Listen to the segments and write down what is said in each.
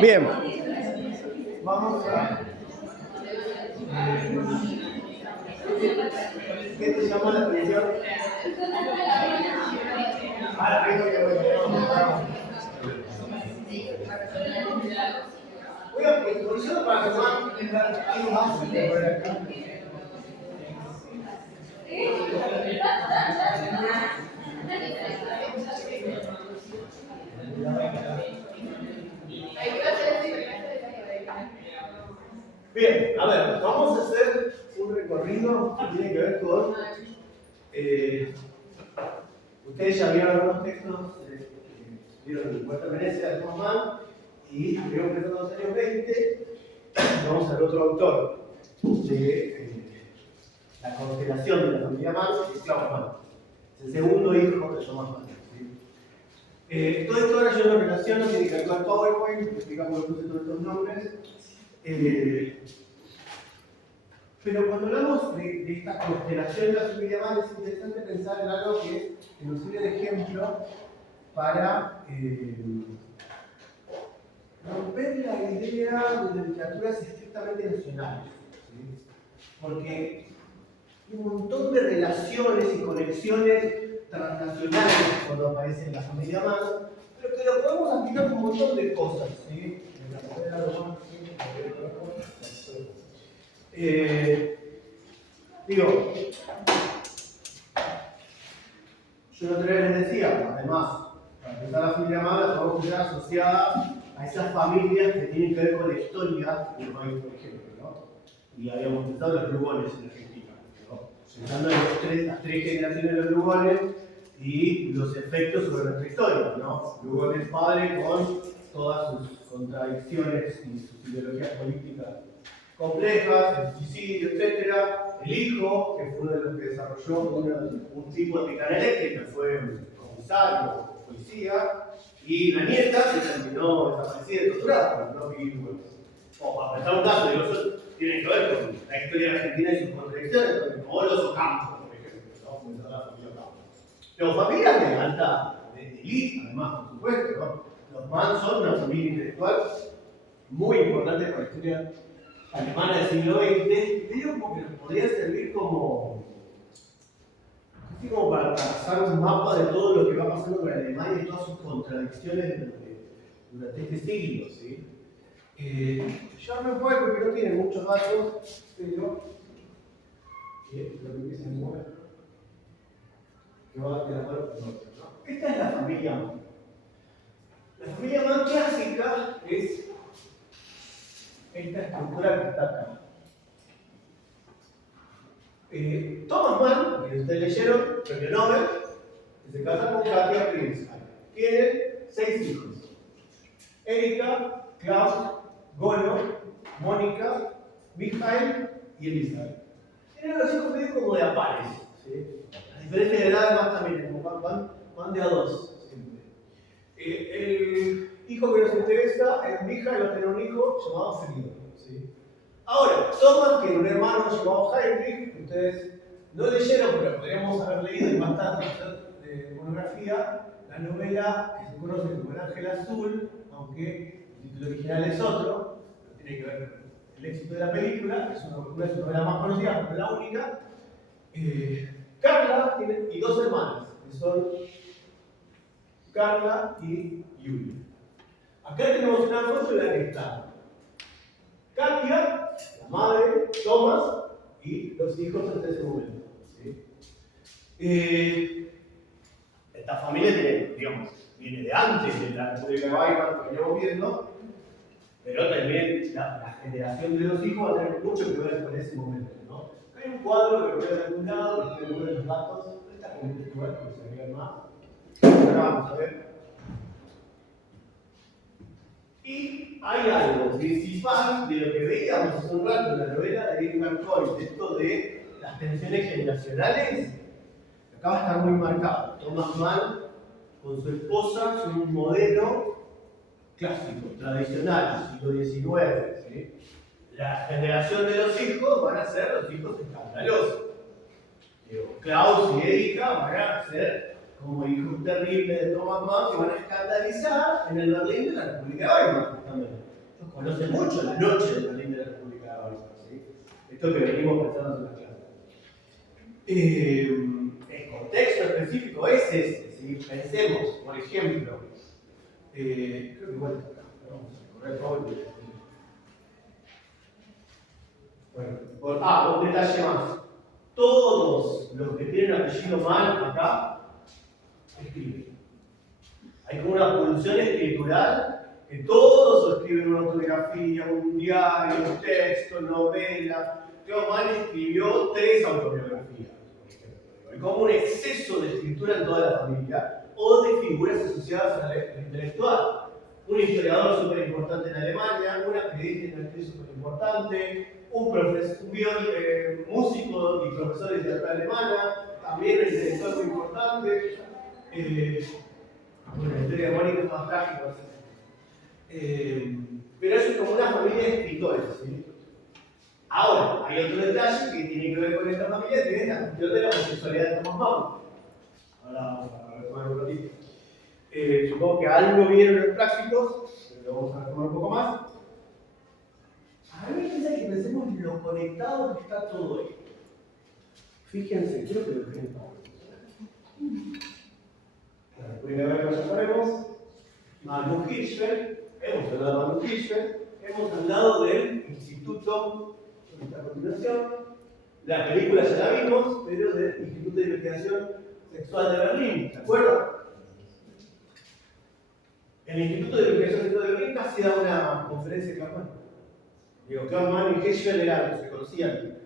Bien. Vamos a... ¿Qué te llamó la atención? Ahora tengo que ver. Voy a solo para tomar algo más por acá. Bien, a ver, vamos a hacer un recorrido que tiene que ver con... ustedes ya vieron algunos textos, vieron el Puerto de Venecia de Thomas Mann, y vieron que en los años 20 vamos al otro autor de la constelación de la familia Mann, que es Klaus Mann. Es el segundo hijo de Thomas Mann. ¿Sí? Todo esto ahora yo lo relaciono, tiene que actuar PowerPoint, explicamos todos estos nombres. Pero cuando hablamos de esta constelación de la familia Mann, es interesante pensar en algo que nos sirve de ejemplo para romper la idea de literaturas estrictamente nacionales. ¿Sí? Porque hay un montón de relaciones y conexiones transnacionales cuando aparece en la familia Mann, pero que lo podemos aplicar con un montón de cosas. ¿Sí? Digo, yo otra vez les decía, además, para empezar la familia Mann, la podemos ver asociada a esas familias que tienen que ver con la historia del país, por ejemplo, ¿no? Y habíamos pensado en los Lugones en Argentina, ¿no? Pensando en las tres generaciones de los Lugones y los efectos sobre nuestra historia, ¿no? Lugones padre con todas sus contradicciones y sus ideologías políticas complejas, el suicidio, etc. El hijo, que fue uno de los que desarrolló un tipo de picana eléctrica, fue un comisario, policía, y la nieta que terminó desaparecida y torturada, no vivir bueno. O para pensar un caso, digo, eso tiene que ver con la historia de Argentina y sus contradicciones, como los Ocampos, por ejemplo, ¿no? Pensar la familia Ocampos. Pero familias de alta, de élite, además, por supuesto, ¿no? Los Mann son una familia intelectual muy importante para la historia alemana del siglo XX, digo como que podría servir como, así como para trazar un mapa de todo lo que va pasando con Alemania y todas sus contradicciones durante este siglo. ¿Sí? Yo me puedo porque no tiene muchos datos, pero lo que se mueve, que va de la mano con otro, ¿no? Esta es la familia Mann. La familia Mann clásica es esta estructura que está acá. Thomas Mann, que ustedes leyeron, premio Nobel, que se casa con Katia Pringsheim. Tiene 6 hijos: Erika, Klaus, Golo, Mónica, Michael y Elizabeth. Tienen los hijos medio como de a pares. ¿Sí? A diferencia de edad, más también, como van de a dos siempre. El hijo que nos interesa es Michael, va a tener un hijo llamado Friedrich. ¿Sí? Ahora, Thomas tiene un hermano llamado Heinrich, que ustedes no leyeron, pero podríamos haber leído en bastante de monografía, la novela que se conoce como El Ángel Azul, aunque el título original es otro, pero tiene que ver con el éxito de la película, es una novela más conocida, pero la única. Carla y 2 hermanas, que son Carla y Julia. Acá tenemos una foto de la que está Katia, la madre, Thomas y los hijos hasta ese momento. ¿Sí? Esta familia viene de antes de la República de Weimar, que veníamos viendo, pero también la generación de los hijos va a tener mucho que ver con ese momento. ¿No? Hay un cuadro que lo veo de algún lado, que tiene los datos, no está muy textual, pero se ve más. Ahora vamos a ver. Y hay algo principal de lo que veíamos hace un rato en la novela de Edgar Coyne, esto de las tensiones generacionales. Acá va a estar muy marcado. Thomas Mann con su esposa son un modelo clásico, tradicional, siglo XIX. ¿Sí? La generación de los hijos van a ser los hijos escandalosos. Klaus y Erika van a ser como hijos terribles de Thomas Mann que van a escandalizar en el Berlín de la República de Weimar, justamente. conoce mucho la noche de Berlín de la República de Weimar, ¿sí? Esto que venimos pensando en la clase. El contexto específico es este, ¿sí? Pensemos, por ejemplo, creo que igual está acá, vamos a recorrer todo el... Bueno, un detalle más. Todos los que tienen apellido mal acá escriben. Hay como una pulsión escritural que todos escriben una autobiografía, un diario, un texto, novela. Theo Mann escribió 3 autobiografías, por ejemplo. Hay como un exceso de escritura en toda la familia o de figuras asociadas al intelectual. Un historiador súper importante en Alemania, una periodista y una actriz súper importante, un músico y profesor de literatura alemana, también un intelectual muy importante. Bueno, la historia de Mónica es más trágica, pero eso es como una familia de escritores, ¿sí? Ahora, hay otro detalle que tiene que ver con esta familia, que es la cuestión de la homosexualidad de Thomas Mann. Ahora vamos a retomar un ratito. Supongo que algo vieron los prácticos, pero vamos a retomar un poco más. A mí me interesa que pensemos en lo conectado que está todo esto. Fíjense, quiero que lo dejen para la primera vez que lo sabemos, Magnus Hirschfeld, hemos hablado de Magnus Hirschfeld, hemos hablado del Instituto, a continuación, la película ya la vimos, pero del Instituto de Investigación Sexual de Berlín, ¿se acuerdan? El Instituto de Investigación Sexual de Berlín casi da una conferencia de Kaufmann. Digo, Kaufmann y Hirschfeld eran, se conocían.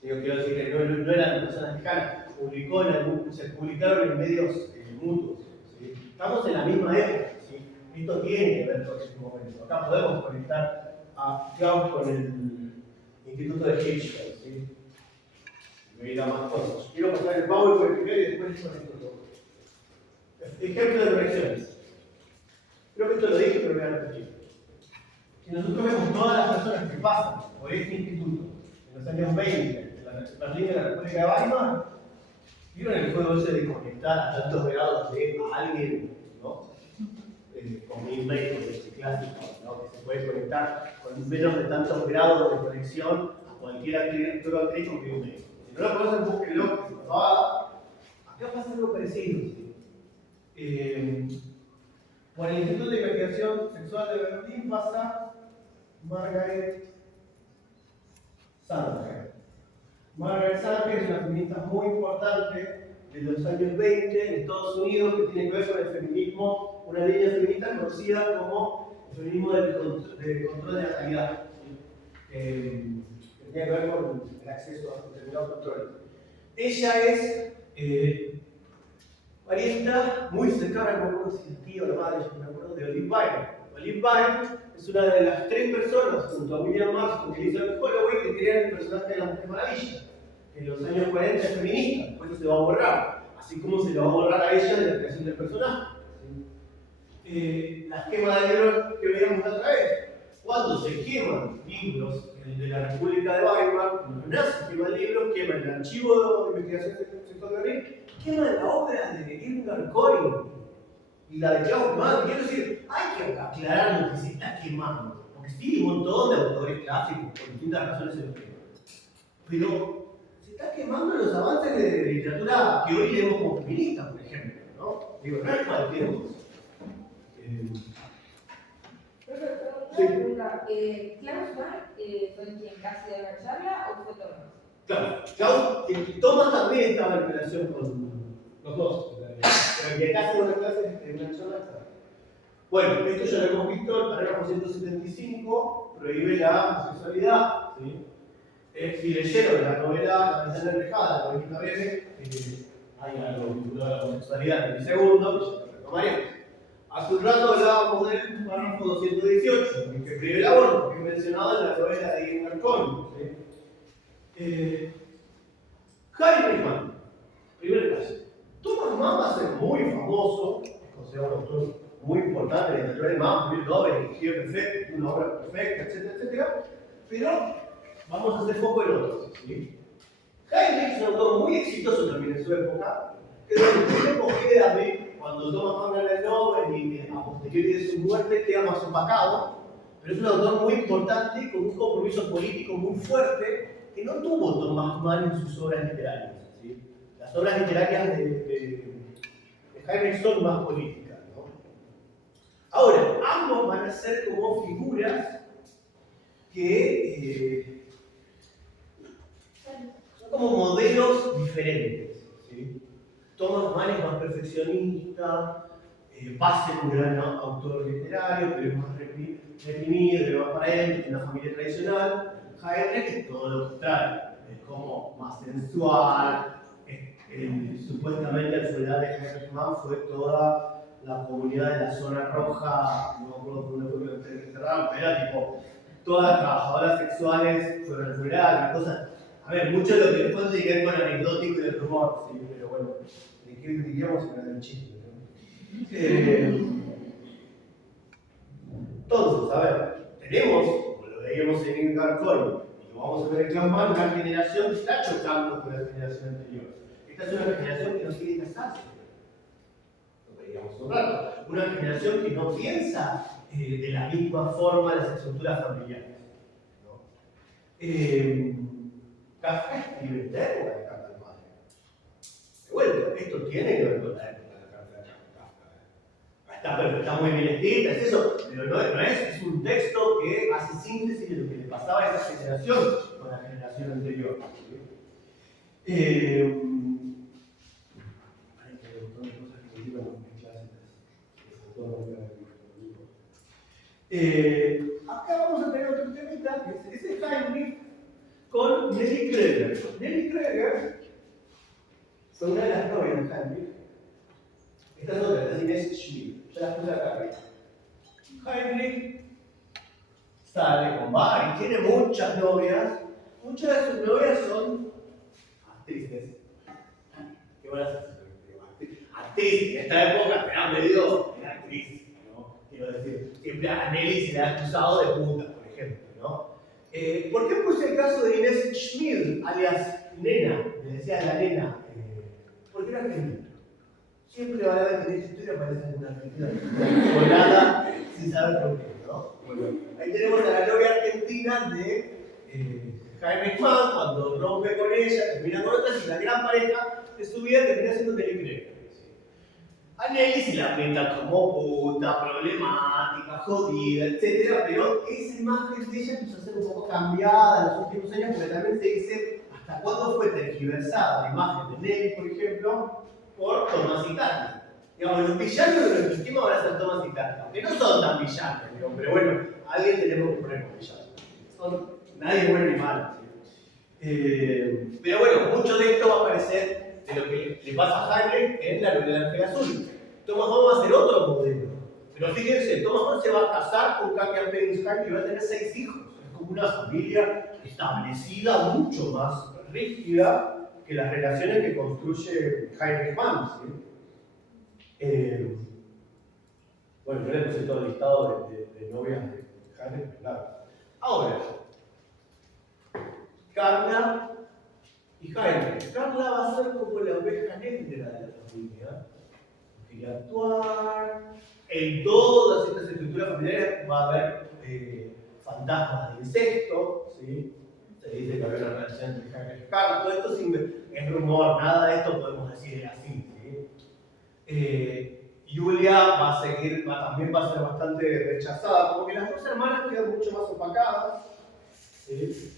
Digo, quiero decir que no eran personas lejanas, se publicaron en medios mutuos. ¿Sí? Estamos en la misma época, ¿sí? Esto tiene que ver con ese momento. Acá podemos conectar a Klaus con el Instituto de Hirschfeld, ¿sí? Me irá más cosas. Quiero pasar el PowerPoint primero y después conecto todo. Ejemplo de reacciones. Creo que esto lo dije, pero voy a repetir. Si nosotros vemos todas las personas que pasan por este instituto en los años 20, en la Berlín de la República de Weimar, ¿vieron el juego ese de conectar a tantos grados de a alguien, ¿no? Con mi email, con este clásico, ¿no? Que se puede conectar con menos de tantos grados de conexión a cualquier actor o actriz con mi email. Si no lo conocen, búsquenlo, que se pasaba. Acá pasa algo parecido, ¿sí? Por el Instituto de Investigación Sexual de Berlín pasa Margaret Sanger. Margaret Sanger es una feminista muy importante de los años 20 en Estados Unidos que tiene que ver con el feminismo, una línea feminista conocida como el feminismo del control de la calidad, ¿sí? Que tiene que ver con el acceso a determinados controles. Ella es parienta muy cercana, como uno si el tío, la madre, yo me acuerdo, de Olive Byrne. Olive Byrne es una de las 3 personas, junto a William Marston y Elizabeth Holloway, que crean el personaje de la Mujer Maravilla. En los años 40 es feminista, después eso se va a borrar, así como se le va a borrar a ella de la creación del personaje. La esquema de libros que veíamos la otra vez. Cuando se queman libros de la República de Weimar, cuando nace queman libros, queman el archivo de investigación sexual de Berlín, queman la obra de Irmgard Cohen y la de Klaus Mann. Quiero decir, hay que aclarar lo que se está quemando, porque sí, hay un montón de autores clásicos por distintas razones se los queman. Pero se está quemando los avances de literatura que hoy leemos como feministas, por ejemplo, ¿no? Digo, no es cualquier cosa. Sí. ¿Klaus Mann fue quien casi dio la charla o fue Thomas? Claro, Thomas también estaba en relación con los dos, pero que casi una clase en una charla. Bueno, esto ya lo hemos visto, el parágrafo 175 prohíbe la homosexualidad, ¿sí? Si leyeron la novela La ventana enrejada, la novela breve, hay algo vinculado a la homosexualidad en el segundo, que ya lo retomaremos. Hace un rato hablábamos del párrafo 218, que prohíbe el aborto, que es mencionado en la novela de Irmgard Cohen. Heinrich Mann, primer caso. Thomas Mann va a ser muy famoso, es considerado un autor muy importante en la literatura alemana, un Nobel, elegido perfecto, una obra perfecta, etcétera, etcétera. Pero vamos a hacer foco en otros. ¿Sí? Heinrich es un autor muy exitoso también en su época, que durante el tiempo queda cuando Thomas Mann gana el Nobel y a posteriori de su muerte queda más opacado, pero es un autor muy importante, con un compromiso político muy fuerte, que no tuvo Thomas Mann en sus obras literarias. ¿Sí? Las obras literarias de Heinrich son más políticas, ¿no? Ahora, ambos van a ser como figuras que son como modelos diferentes. ¿Sí? Thomas Mann es más perfeccionista, va a ser un gran autor literario, pero es más reprimido, pero más para él, tiene una familia tradicional. Heinrich es todo lo contrario, es como más sensual. Supuestamente el funeral de Heinrich Mann fue toda la comunidad de la zona roja, no me acuerdo por dónde fue que enterraron, pero era tipo, todas las trabajadoras sexuales fueron al funeral, y cosas. A ver, mucho de lo que después tiene que ver con anecdótico y el rumor, ¿sí? Pero bueno, ¿de qué diríamos si no era el chiste? Entonces, a ver, tenemos, como lo veíamos en Edgar Cohen, y lo vamos a ver en Klausmann, una generación que está chocando con la generación anterior. Esta es una generación que no quiere casarse. Lo veíamos hace un rato. Una generación que no piensa de la misma forma las estructuras familiares. ¿No? Kafka escribe en la época de Carta al Padre. De vuelta, esto tiene que ver con la época de la Carta de Kafka. Está muy bien escrita, es eso, pero no es un texto que hace síntesis de lo que le pasaba a esa generación con la generación anterior. Hay un montón de cosas que me llevan en clases. Acá vamos a tener otro temita, que es ese Heinrich con Nelly Kreger. Nelly Kreger fue una de las novias de Heinrich. Esta es otra, esta es Inés Schmidt. Ya las puse acá arriba. Heinrich sale con varias, tiene muchas novias. Muchas de sus novias son actrices. ¿Qué van a hacer? Actriz, en esta época eran medio actriz, ¿no? Quiero decir, siempre a Nelly se le ha acusado de puta, por ejemplo, ¿no? ¿Por qué puse el caso de Inés Schmidt, alias Nena? Me decía la nena, porque era argentina. Siempre va a haber que en esta historia aparece una argentina volada sin saber por qué, ¿no? Bueno, ahí tenemos a la novia argentina de Heinrich Mann, cuando rompe con ella, termina con otras, y la gran pareja de su vida termina siendo Nelly Kreger. A Nelly se la pinta como puta, problemática, jodida, etc. Pero esa imagen de ella empezó a ser un poco cambiada en los últimos años, porque también se dice hasta cuándo fue tergiversada la imagen de Nelly, por ejemplo, por Tomás y Katy. Digamos, los villanos de nuestro esquema van a ser Tomás y Katy, aunque no son tan villanos, digamos, pero bueno, alguien tenemos que poner como villanos. Nadie es bueno ni malo. Pero bueno, mucho de esto va a aparecer de lo que le pasa a Heinrich en la novela del Ángel Azul. Thomas Mann va a ser otro modelo. Pero fíjense, Thomas Mann se va a casar con Katia Peninsheim y va a tener 6 hijos. Es como una familia establecida, mucho más rígida que las relaciones que construye Heinrich Mann. ¿Sí? Bueno, yo le puse todo el listado de novias de Heinrich, claro. Ahora, Carla y Heinrich. Carla va a ser como la oveja negra de la familia. Quería actuar. En todas estas estructuras familiares va a haber fantasmas de incesto. ¿Sí? Se dice que había una relación entre Heinrich y Carla. Todo esto es rumor, nada de esto podemos decir así. ¿Sí? Julia va a seguir, también va a ser bastante rechazada, como que las dos hermanas quedan mucho más opacadas. ¿Sí?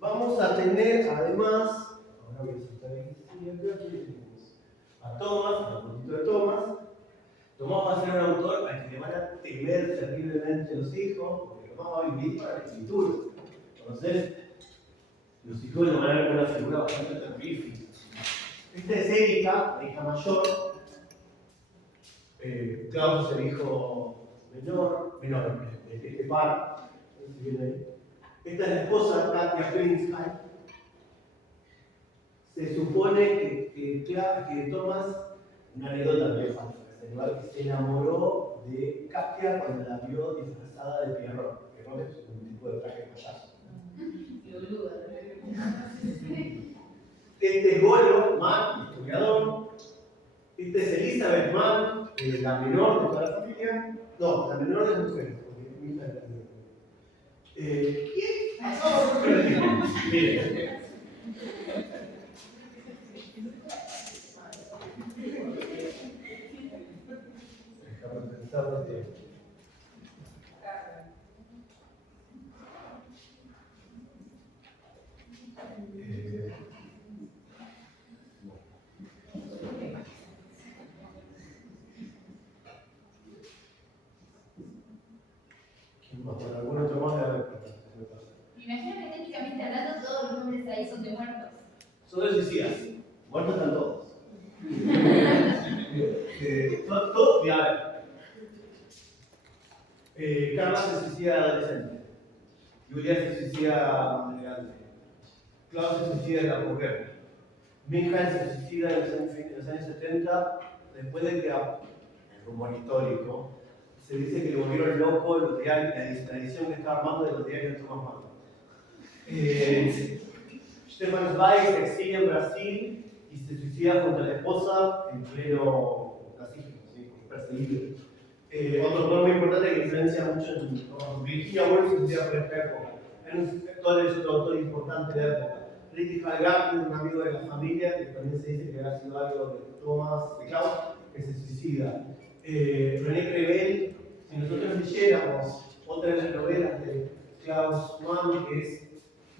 Vamos a tener además, ahora voy a saltar aquí tenemos a Thomas, un poquito de Thomas. Thomas va a ser un autor al que le van a temer terriblemente los hijos, porque Thomas va a vivir para la escritura. Entonces, los hijos le van a ver una figura bastante terrífica. Esta es Erika, la hija mayor. Klaus es el hijo menor de este par. Esta es la esposa, Katia Peninsheim. Se supone que Thomas, una anécdota medio falsa, que se enamoró de Katia cuando la vio disfrazada de Pierrot. Pierrot es un tipo de traje de payaso. Este es Golo Mann, historiador. Esta es Elizabeth Mann, la menor de toda la familia. No, la menor es mujer, porque mi hija es la menor. ¿Quién? No, no, no, mire. Déjame pensar un tiempo. ¿Quién más? Bueno, algún otro más de haber pasado. Me imagino que técnicamente hablando todos los nombres ahí son de muertos. Son de suicidas. Muertos están todos. Todos, y a ver. Carla se suicida de adolescente. Julia se suicida más grande. Klaus se suicida de la mujer. Michael se suicida en los años 70, después de que, el rumor histórico, se dice que le volvieron loco los diarios, la edición que estaba armando de los diarios de Thomas Mann. Stefan Zweig se exilia en Brasil y se suicida junto a la esposa en pleno nazismo, ¿sí? Perseguido. Otro autor muy importante que influencia mucho en Virginia Woolf se suicida por esta época. Es otro autor importante de la época. Ricky Halgard, un amigo de la familia, que también se dice que ha sido algo de Thomas, de Klaus, que se suicida. René Crevel, si nosotros leyéramos otra de las novelas de Klaus Mann, que es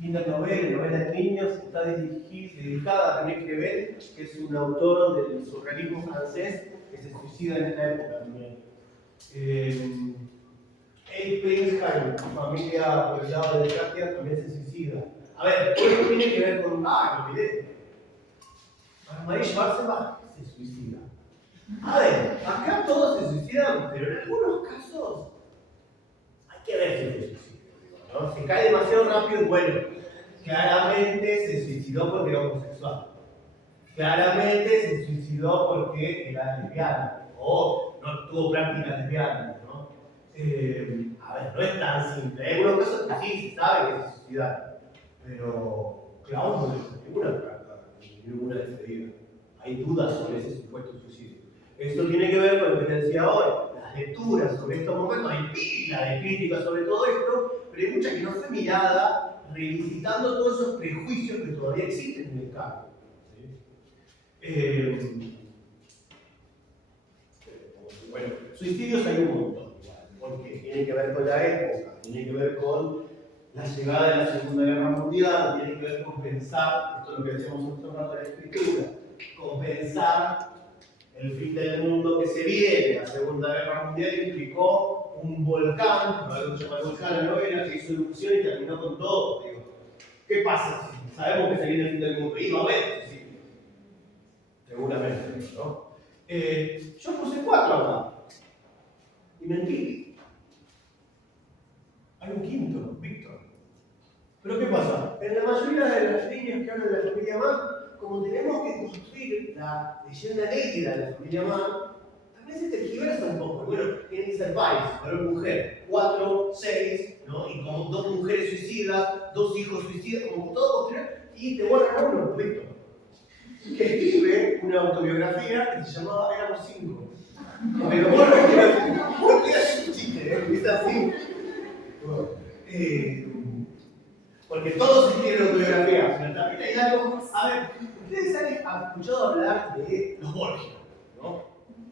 Linda novela de niños, está dedicada a René Crevel, que es un autor del surrealismo francés que se suicida en esta época también. Abe Pringsheim, familia por el lado de Katia, también se suicida. A ver, esto tiene que ver con. Lo miré. Marie Schwarzenbach se suicida. A ver, acá todos se suicidan, pero en algunos casos hay que ver si se suicida. ¿No? Se cae demasiado rápido y bueno, claramente se suicidó porque era homosexual. Claramente se suicidó porque era lesbiana o no tuvo prácticas lesbianas. ¿No? A ver, no es tan simple. Hay algunos casos que sí se sabe que se suicidaron, pero Klaus no dejó ninguna carta, ninguna despedida. Hay dudas sobre ese supuesto suicidio. Esto tiene que ver con lo que te decía hoy, las lecturas sobre estos momentos. Hay pila de críticas sobre todo esto, pero hay mucha que no fue mirada revisitando todos esos prejuicios que todavía existen en el campo. Bueno, suicidios hay un montón, porque tiene que ver con la época, tiene que ver con la llegada de la Segunda Guerra Mundial, tiene que ver con pensar, esto es lo que decíamos hace un rato de la escritura, con pensar el fin del mundo que se viene. La Segunda Guerra Mundial implicó un volcán, algo que se llama el volcán de la novela, que hizo erupción y terminó con todo. Digo, ¿qué pasa si sabemos que se viene el fin del mundo? Y va a haber, sí, seguramente, ¿no? Yo puse 4 acá. Y mentí. Hay un quinto, Víctor. Pero ¿qué pasa? En la mayoría de las líneas que hablan de la familia Mann, como tenemos que construir la leyenda negra de la familia Mann, también se tergiversa un poco. Bueno, tiene que ser pares, varón mujer, 4, 6, ¿no? Y como 2 mujeres suicidas, 2 hijos suicidas, como todo posterior, y te vuelven a uno, Víctor, que escribe una autobiografía que se llamaba Éramos 5. Pero bueno, porque es un chiste, es así. Porque todos escriben autobiografías, pero también hay algo. A ver, ustedes han escuchado hablar de los Borgia, ¿no?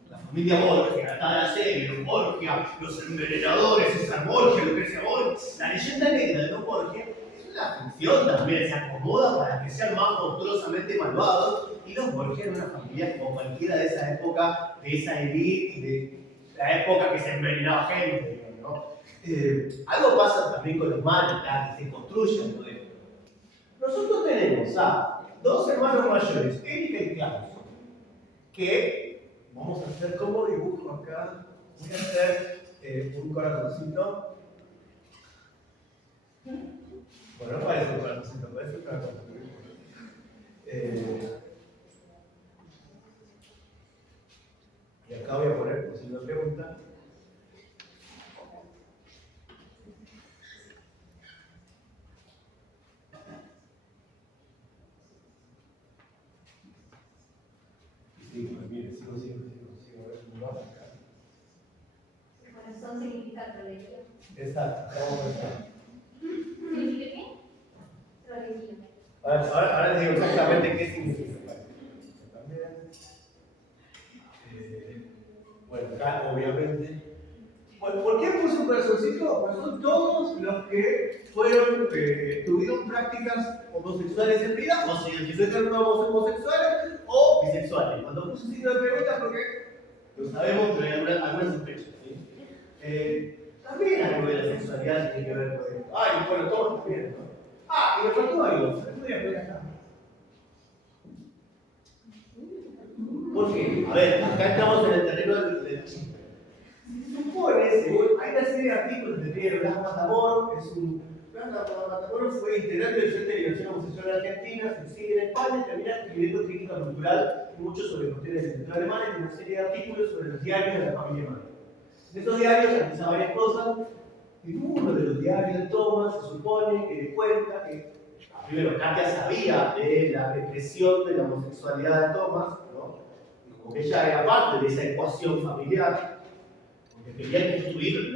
La familia Borgia, está la serie, los Borgia, los envenenadores, César Borgia, Lucrecia Borgia. La leyenda negra de los Borgia es una ficción también, se acomoda para que sean más monstruosamente malvados. Y los Borgia eran una familia como cualquiera de esa época, de esa élite, de la época que se envenenaba gente, ¿no? Algo pasa también con los males, que se construyen todo esto. Nosotros tenemos a 2 hermanos mayores, Erika y Klaus, que vamos a hacer como dibujo acá. Voy a hacer un corazoncito. Bueno, no parece un corazoncito, parece un corazoncito. Y acá voy a poner, por si me preguntan, sí, pues mire, sigo, a ver cómo va acá. Son significa tradición. Exacto, vamos a ver. ¿Significa qué? Tradición. Ahora les digo exactamente qué significa. Bueno, acá obviamente. Bueno, ¿por qué puse un corazoncito? Pues son todos los que tuvieron prácticas homosexuales en vida, o se identifican como homosexuales o bisexuales. Cuando puse signo de pregunta, porque lo sabemos, pero hay algunas sospechas. ¿Sí? También algo de la sexualidad tiene que ver con esto. Ay, bueno, todos también, ¿no? Ah, y me faltó algo. ¿Por qué? A ver, acá estamos en el terreno del chisme. Se supone, según, hay una serie de artículos de Pedro Blas Matamor, Blas Matamor fue integrante del Frente de Liberación Homosexual de Argentina, se sigue en España, termina escribiendo crítica cultural y mucho sobre cuestiones de literatura alemana y una serie de artículos sobre los diarios de la familia Mann. En estos diarios analiza varias cosas. En uno de los diarios de Thomas se supone que cuenta que, primero, Katia sabía de la represión de la homosexualidad de Thomas, ¿no? Y como que ella era parte de esa ecuación familiar, porque quería construir el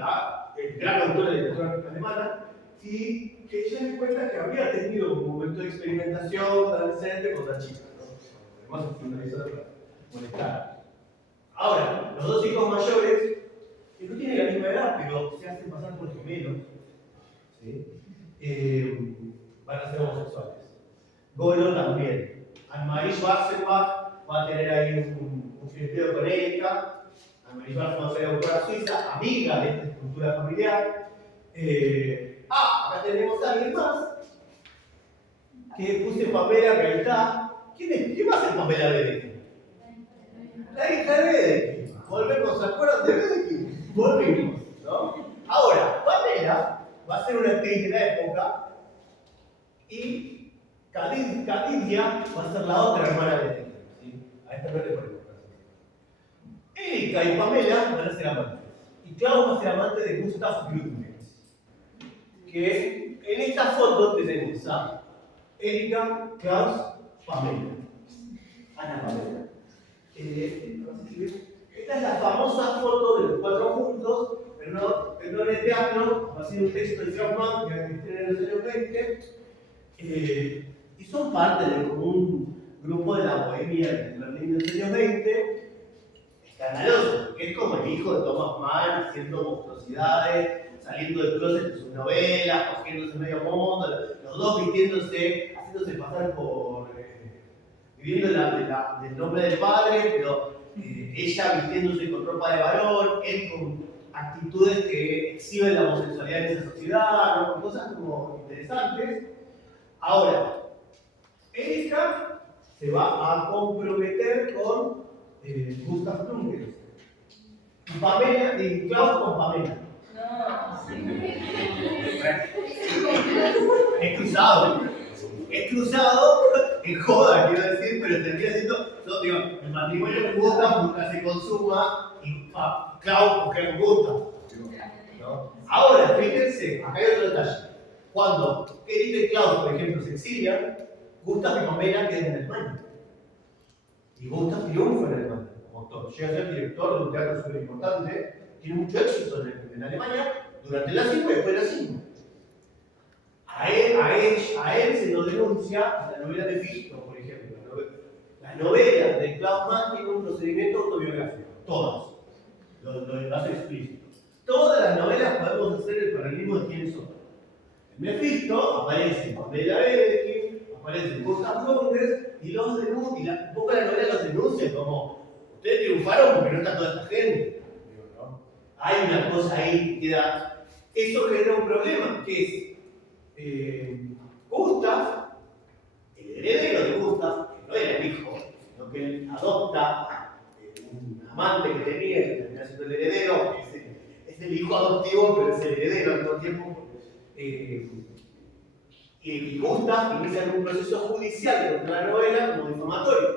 gran autor de literatura alemana, y que ella le cuenta que había tenido un momento de experimentación adolescente con la chica, ¿no? Además, es una historia para molestar. Ahora, los dos hijos mayores, que no tienen la misma edad, pero se hacen pasar por gemelos, ¿sí? Van a ser homosexuales. Golo también. Anne-Marie Schwarzenbach va a tener ahí un flirteo con Erika. Anne-Marie Schwarzenbach va a ser autora suiza, amiga de esta estructura familiar. Acá tenemos a alguien más que puse Pamela, que ahí está. ¿Quién va a ser Pamela Bedekin? La hija de Bedekin. Volvemos, ¿se acuerdan de Bedekin? Volvimos, ¿no? Ahora, Pamela va a ser una actriz de la época y Cadidia va a ser la otra hermana de Bedekin, ¿sí? A esta no le ponemos. Erika y Pamela van a ser amantes. Y Klaus va a ser amante de Gustav Gründgens. Que en esta foto tenemos a Erika, Klaus, Pamela. Ana Pamela. Esta es la famosa foto de los cuatro juntos, pero no en el teatro, ha sido un texto de Klaus Mann que existió en los años 20, y son parte de como un grupo de la bohemia de Berlín de los años 20, escandaloso, porque es como el hijo de Thomas Mann haciendo monstruosidades, saliendo del closet de sus novelas, cogiéndose medio mundo, los dos vistiéndose, haciéndose pasar por viviendo del nombre del padre, pero ella vistiéndose con ropa de varón, él con actitudes que exhiben la homosexualidad en esa sociedad, ¿no? Con cosas como interesantes. Ahora, Erika se va a comprometer con Gustav Gründgens. Y Pamela, y Klaus con Pamela. Es cruzado. Es cruzado en joda, quiero decir, pero termina siendo. No, digo, el matrimonio con Gustav nunca se consuma y Klaus porque no gusta. ¿No? Ahora, fíjense, acá hay otro detalle. Cuando Erika y Klaus, por ejemplo, se exilian, Gustav y Pamela quedan en Alemania. Y Gustav triunfa en Alemania como actor. Llega a ser director de un teatro súper importante, tiene mucho éxito en Alemania durante el nazismo y después del nazismo. A él se lo denuncia la novela de Fichte, por ejemplo. Las novelas de Klaus Mann tienen un procedimiento autobiográfico, todas. Lo hace explícito. Todas las novelas podemos hacer el paralelismo de quiénes son. En Mephisto aparece Pamela Bedekin, aparece Gustav Gründgens y un poco la novela los denuncia como ustedes triunfaron porque no está toda esta gente. ¿No? Hay una cosa ahí que queda. Eso genera un problema, que es Gustav, el heredero de Gustav, que no era el hijo, sino que él adopta un amante que tenía, que termina siendo el heredero, es el hijo adoptivo, pero es el heredero al mismo tiempo. Y Gustav inicia un proceso judicial contra la novela como difamatorio,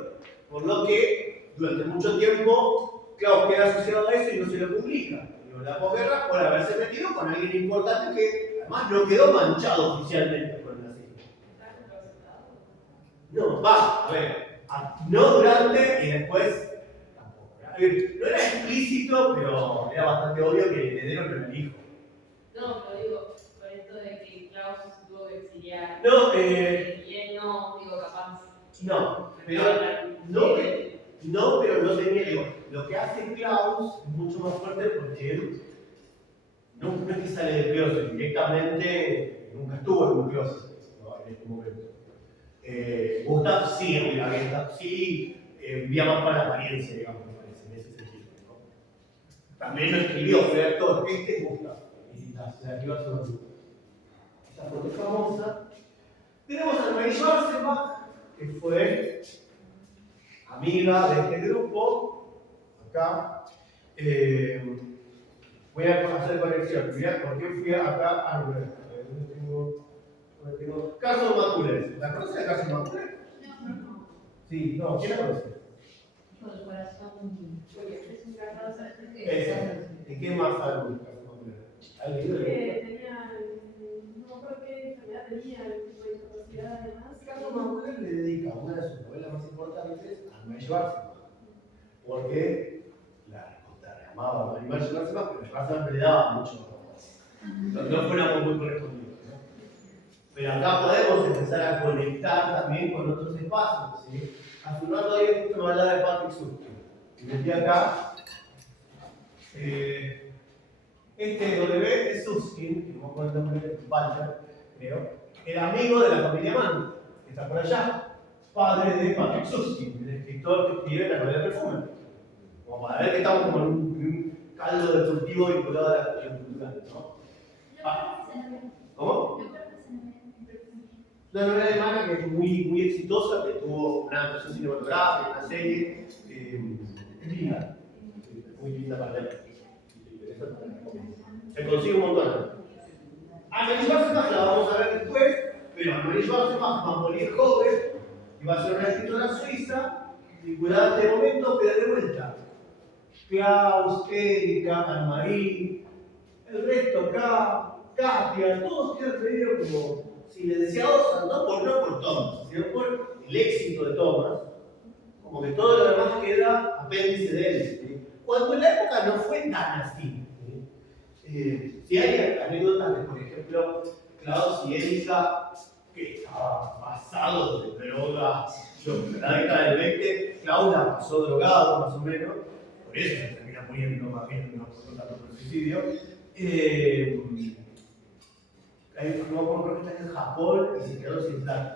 por lo que durante mucho tiempo Klaus queda asociado a eso y no se lo publica. En la posguerra por haberse metido con alguien importante que además no quedó manchado oficialmente por el nazismo. No, a ver, no durante y después tampoco. No era explícito, pero era bastante obvio que el heredero no era el hijo. No, pero digo, por esto de que Klaus se tuvo que exiliar. No, Y él no, digo, capaz. no, pero no tenía, digo, lo que hace Klaus es mucho más fuerte porque él no es que sale del closet, directamente nunca estuvo en un closet, ¿no? En este momento. Gustav sí, obviamente, Gustav sí vivía más para la apariencia, digamos, me parece, en ese sentido, ¿no? También lo escribió, fue actor, este es Gustav, y se la escribió sobre esa foto famosa. Tenemos a Marie Schwarzenbach, que fue amiga de este grupo, acá. Voy a hacer conexión. Mirá, ¿por qué fui acá a Rubén? Tengo Carson McCullers. ¿La conoces a Carson McCullers? No. Sí, no, ¿quién la conoce? Hijo del corazón. Porque es un casado, ¿sabes qué? Esa. ¿Y qué más sabe Carson McCullers? ¿Has leído el libro? Tenía, no creo qué enfermedad tenía, el tipo de discapacidad y demás. Carson McCullers le dedica una de sus novelas más importantes a Marie Schwarzenbach. Porque la amaba a Marie Schwarzenbach, pero Schwarzenbach le daba mucho. No fue una muy correspondido. Pero acá podemos empezar a conectar también con otros espacios. ¿Sí? Hace un rato alguien justo me hablaba de Patrick Susskind. Y metí acá. Este W es Susskind, que no me acuerdo el nombre de Walter, creo. Era amigo de la familia Mann, que está por allá. Padre de Patrick Susskind, el escritor que escribe la novela Perfume. Como para ver que estamos como en un caldo de cultivo vinculado a la cuestión cultural, ¿no? ¿Cómo? Una novela alemana que es muy exitosa, que tuvo una adaptación cinematográfica, una serie. Es linda. Muy linda para leer. Se consigue un montón. A Marie Schwarzenbach la vamos a ver después, pero a Marie Schwarzenbach va a morir joven y va a ser una escritora suiza vinculada a este momento, pero de vuelta. Klaus, Erika, Anne-Marie, el resto acá, Katia, todos quedan medio como silenciados, no por Thomas, sino por el éxito de Thomas, como que todo lo demás queda apéndice de él. ¿Sí? Cuando en la época no fue tan así. ¿Sí? Si hay anécdotas de, por ejemplo, Klaus y Erika, que estaban pasados de droga, en la década del 20, Klaus la pasó drogado, más o menos, por eso se termina muriendo más bien no por suicidio. Creo que está en Japón y se quedó sin plata.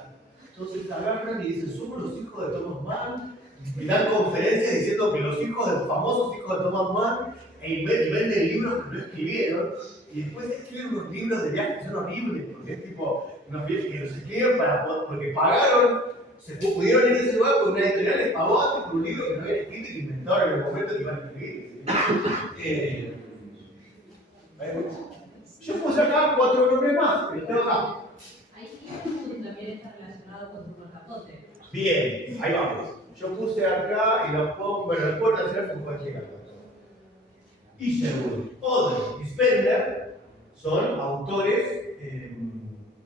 Entonces se agarran y dicen, somos los hijos de Thomas Mann, y dan conferencias diciendo que los hijos de los famosos hijos de Thomas Mann y venden libros que no escribieron, y después escriben unos libros de viajes que son horribles, porque es tipo, unos viajes que los escriben porque pagaron, pudieron ir a ese lugar porque una editorial les pagó antes por un libro que no habían escrito y que inventaron en el momento que iban a escribir. Yo puse acá 4 nombres más, pero tengo acá. Ahí también está relacionado con tu capote. Bien, ahí vamos. Yo puse acá y los pongo, bueno, los puedo relacionar con cualquier cosa. Isherwood, Oder y Spender son autores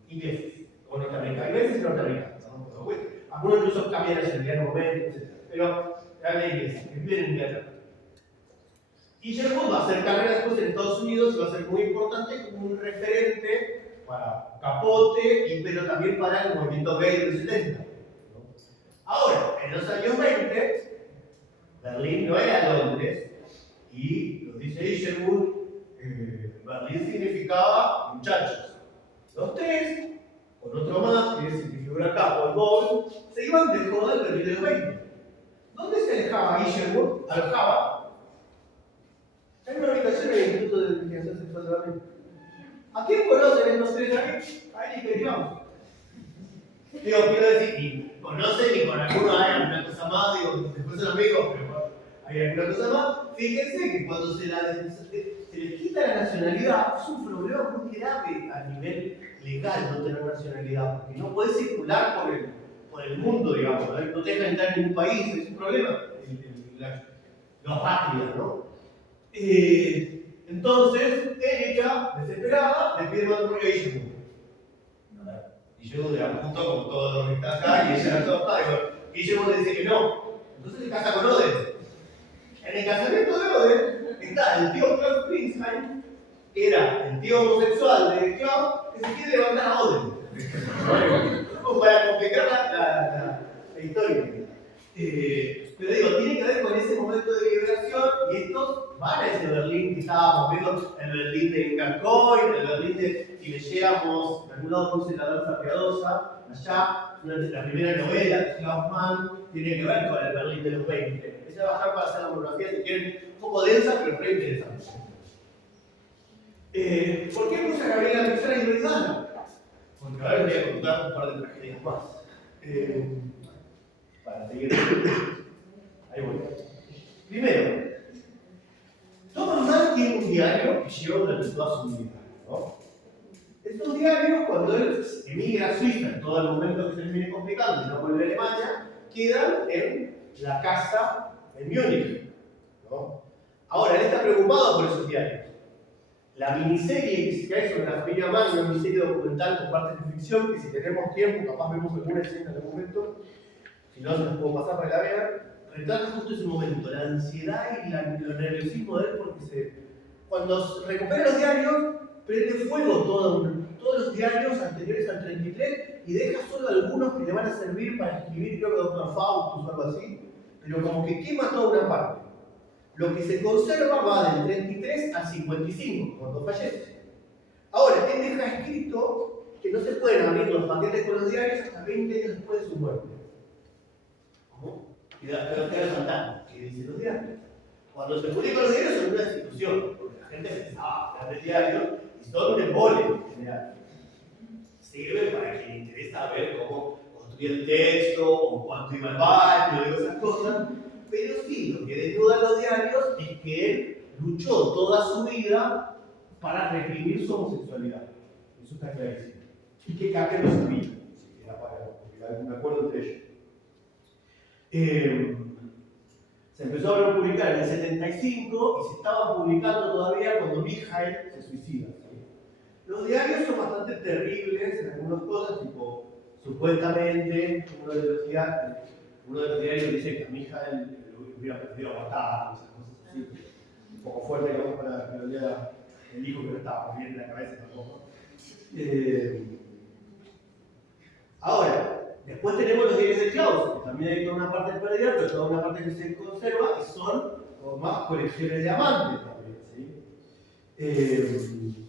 ingleses, o norteamericanos, ingleses y norteamericanos. ¿No? Algunos incluso cambian de nacionalidad en un momento, etc. Pero eran ingleses, que viven en Inglaterra. Isherwood va a hacer carrera después en Estados Unidos y va a ser muy importante como un referente para Capote, pero también para el movimiento gay de los 70. ¿No? Ahora, en los años 20, Berlín no era Londres, y lo dice Isherwood, Berlín significaba muchachos. Los tres, con otro más, que es el que figura acá, Paul Bowles, se iban de joda en Berlín de los 20. ¿Dónde se alojaba Isherwood? Alojaba en una habitación en el Instituto de Investigación Sexual de Berlín. ¿A quién conocen estos tres aquí? A Erika y Klaus. Digo, quiero decir, y conocen y con alguno hay alguna cosa más, digo, después son amigos, pero hay alguna cosa más. Fíjense que cuando se les quita la nacionalidad, es un problema muy grave a nivel legal no tener nacionalidad, porque no puedes circular por el mundo, digamos, no te dejan entrar en ningún país, es un problema. Los pátridas, ¿no? Entonces, Erika, desesperada, le pide matrimonio a Isherwood. Y yo le apunto como todo lo que está acá y ella no está. Y Isherwood le dice que no. Entonces se casa con Oder. En el casamiento de Oden está el tío Klaus Pringsheim, que era el tío homosexual de Klaus, que se quiere levantar a Oden. Como para complicar la historia. Pero digo, tiene que ver con ese momento de liberación y estos van a ese Berlín que estábamos viendo, el Berlín de Incarcoy, el Berlín de, si leíamos, de algún lado conoce la danza piadosa, allá, la primera novela de Klaus Mann tiene que ver con el Berlín de los 20. Esa va a estar para hacer la monografía, si quieren, un poco densa, pero re interesante. ¿Por qué puse a Gabriela Mistral y Loredana? Porque ahora les voy a contar un par de tragedias más. Para seguir. Ahí voy. Primero, Thomas Mann tiene un diario que lleva durante toda su vida, ¿no? Estos diarios, cuando él emigra a Suiza, en todo el momento que se le viene complicando y no vuelve a Alemania, quedan en la casa en Múnich, ¿no? Ahora, él está preocupado por esos diarios. La miniserie que se cae sobre la familia Mann, una miniserie documental con partes de ficción, que si tenemos tiempo, capaz vemos alguna escena en algún momento, si no se las puedo pasar para que la vean, retrata justo ese momento, la ansiedad y el nerviosismo de él, porque cuando recupera los diarios, prende fuego todos los diarios anteriores al 33 y deja solo algunos que le van a servir para escribir, creo que Dr. Faustus o algo así, pero como que quema toda una parte. Lo que se conserva va del 33 al 55, cuando fallece. Ahora, él deja escrito que no se pueden abrir los paquetes con los diarios hasta 20 años después de su muerte. ¿Cómo? Pero queda fantasma, que dice los diarios. Cuando se publican los diarios son una institución, porque la gente pensaba hablar de diarios y son un embole en general. Sirve para quien le interesa ver cómo construir el texto o cuánto iba al baño y esas cosas. Pero sí, lo que desnudan los diarios es que él luchó toda su vida para reprimir su homosexualidad. Eso está clarísimo. Y que Kafka lo sabía. Era porque hay un acuerdo entre ellos. Se empezó a publicar en el 75 y se estaban publicando todavía cuando Michael se suicida. ¿Sí? Los diarios son bastante terribles en algunas cosas, tipo, supuestamente, uno de los diarios dice que a Michael hubiera preferido matar, esas cosas así. Un poco fuerte, digamos, para que lo lea el hijo que no estaba bien en la cabeza tampoco. Ahora, después tenemos los diarios de Klaus, que también hay toda una parte perdida, pero toda una parte que se conserva, y son más colecciones de amantes también, ¿sí?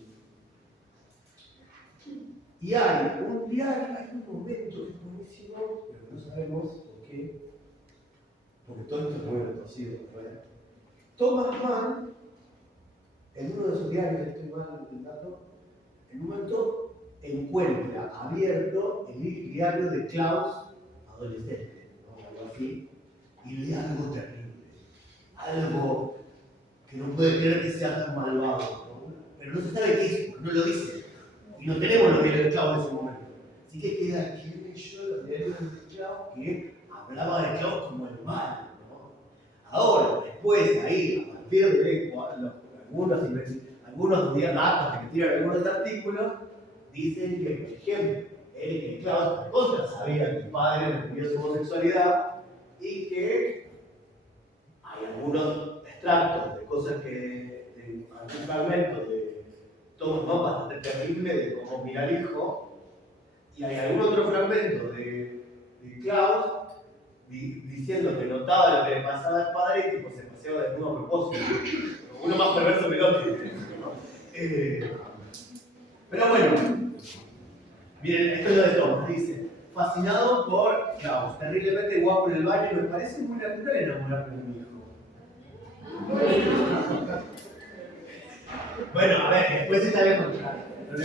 Y hay un diario, hay un momento que es buenísimo, pero no sabemos por qué, porque todo esto es muy retorcido, ¿verdad? Thomas Mann, en uno de sus diarios, estoy mal el dato, en un momento encuentra abierto el diario de Klaus adolescente, ¿no? Algo así, y lee algo terrible, algo que no puede creer que sea tan malvado, ¿no? Pero no se sabe qué es, no lo dice, y no tenemos los diarios de Klaus en ese momento. Así que queda ¿quién leyó los diarios de Klaus que hablaba de Klaus como el mal, ¿no? Ahora, después, ahí, a partir de algunos datos que tiran algunos artículos, dicen que, por ejemplo, Eric y Klaus contra sabían que el padre reprimió su homosexualidad y que hay algunos extractos de cosas de algún fragmento de Thomas Mann bastante terrible de cómo mira al hijo, y hay algún otro fragmento de Klaus diciendo que notaba lo que le pasaba al padre y tipo se paseaba desnudo a propósito. Uno más perverso que el otro. Pero bueno, miren, esto es lo de Thomas, dice, fascinado por Klaus, terriblemente guapo en el baño, me parece muy natural enamorarme de mi hijo. Bueno, a ver, después está bien contrario, no le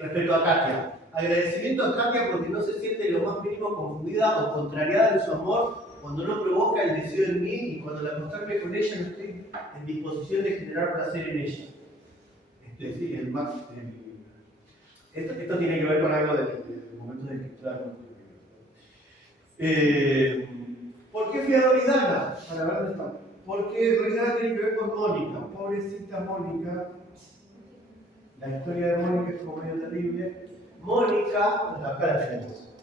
respecto a Katia, agradecimiento a Katia porque no se siente lo más mínimo confundida o contrariada en su amor cuando no provoca el deseo en mí y cuando la acostarme con ella no estoy en disposición de generar placer en ella. Es decir, esto tiene que ver con algo del momento de escritura. ¿Por qué fui a Loredana? Para ver dónde está. Porque Loredana tiene que ver con Mónica. Pobrecita Mónica. La historia de Mónica es como medio terrible. Mónica, acá la tenemos.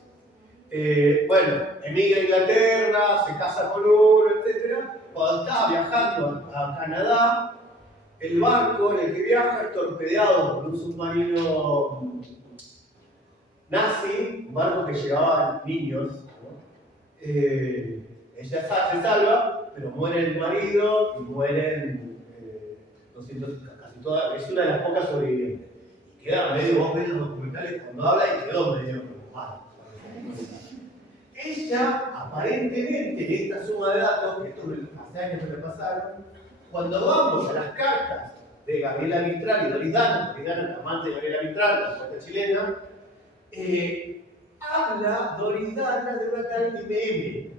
Bueno, emigra a Inglaterra, se casa con uno, etc. Cuando estaba viajando a Canadá, el barco en el que viaja es torpedeado por un submarino nazi, un barco que llevaba niños. ¿No? Ella se salva, pero muere el marido y mueren 200, casi todas. Es una de las pocas sobrevivientes. Y queda medio, vos ves los documentales cuando habla y quedó medio preocupado. Ella, aparentemente, en esta suma de datos, que esto hace años que me pasaron, cuando vamos a las cartas de Gabriela Mistral y Doris Dana, que eran amantes de Gabriela Mistral, la poeta chilena, habla Doris Dana de una tal IBM.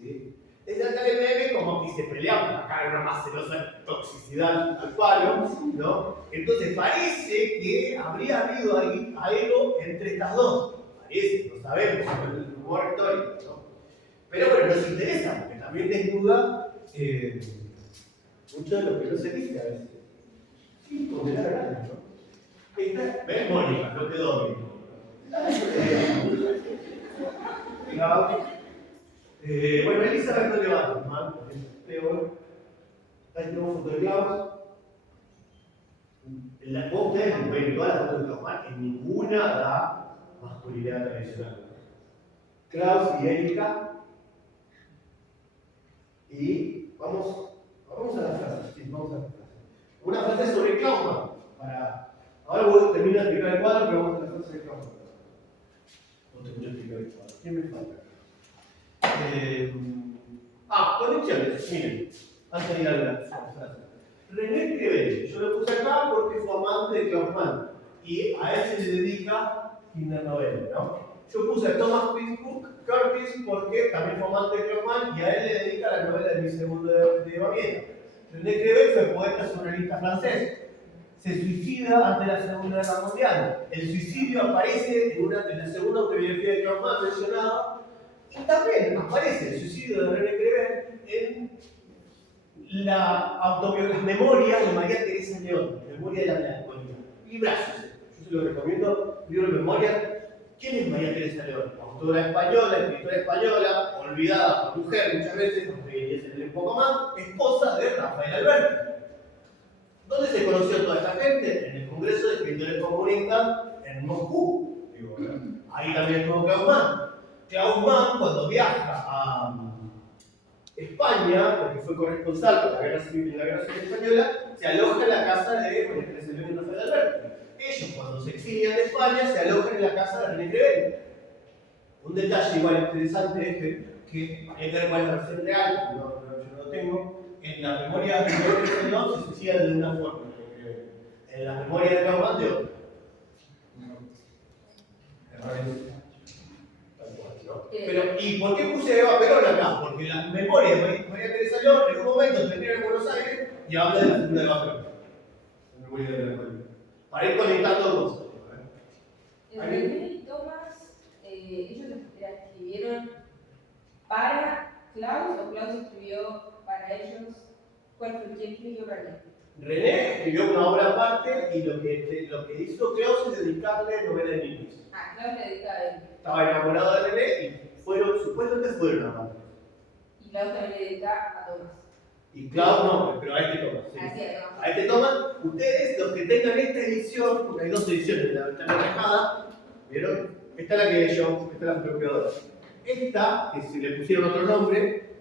¿Sí? Esa tal IBM como que se peleaba, acá era una más celosa toxicidad al palo, ¿no? Entonces parece que habría habido ahí algo entre estas dos. Parece, no sabemos, el rumor histórico, ¿no? Pero bueno, nos interesa, porque también desnuda mucho de lo que no se dice a veces. Sí, condenar a alguien, ¿no? Esta, ¿ves? Mónica, no quedó bien. Bueno, Elizabeth no le va a tomar, es peor. Ahí tenemos foto de Klaus. Ustedes ven todas las fotos de Klaus, en ninguna da masculinidad tradicional. Klaus y Erika. Y vamos a la frase. Sí, vamos a la frase. Una frase sobre Klaus. Ahora voy a terminar de explicar el cuadro, pero vamos a la frase de Klaus. No termino de explicar el cuadro. ¿Quién me falta? Conexiones. Miren, antes de ir a la frase. René Crevel, yo lo puse acá porque fue amante de Klaus Mann. Y a él se le dedica Kindernovela, ¿no? Yo puse a Thomas Curtis porque también fue amante de Klaus Mann y a él le dedica la novela de Mi segundo de Baviera. René Crevel fue poeta surrealista francés. Se suicida ante la Segunda Guerra Mundial. El suicidio aparece en la segunda autobiografía de Klaus Mann mencionada. Y también aparece el suicidio de René Crevel en las memorias de María Teresa León, Memoria de la Melancolía. Librazo. Yo se lo recomiendo, libro de memoria. ¿Quién es María Teresa León? Autora española, escritora española, olvidada por mujer muchas veces, aunque ella se lee un poco más, esposa de Rafael Alberti. ¿Dónde se conoció toda esta gente? En el Congreso de Escritores Comunistas en Moscú. Ahí también estuvo Klaus Mann. Klaus Mann, cuando viaja a España, porque fue corresponsal por la Guerra Civil y la Guerra Civil Española, se aloja en la casa de María Teresa León y Rafael Alberti. Ellos, cuando se exilian de España, se alojan en la casa de René Crevel. Un detalle igual interesante es que hay que ver cuál es la versión real, yo no lo tengo. En la memoria de María Teresa León se suicida de una forma, en la memoria de Klaus Mann de otra. Pero, ¿y por qué puse a Eva Perón acá? Porque la memoria de María Teresa León en un momento termina en Buenos Aires y habla de la figura de Eva Perón. Para ir conectando cosas. René y Thomas, ellos escribieron para Klaus o Klaus escribió para ellos. ¿Quién escribió para quién? René escribió una obra aparte y lo que hizo Klaus es dedicarle novela de niños. Klaus le dedica a él. Estaba enamorado de René y supuestamente fueron amantes. Y Klaus también le dedica a Thomas. Y Klaus no, pero a este Thomas. Sí. A este Thomas, ustedes, los que tengan esta edición, porque hay dos ediciones de La Ventana Rejada, ¿vieron? Esta es la que yo, esta es la propiedad. Esta, que si le pusieron otro nombre,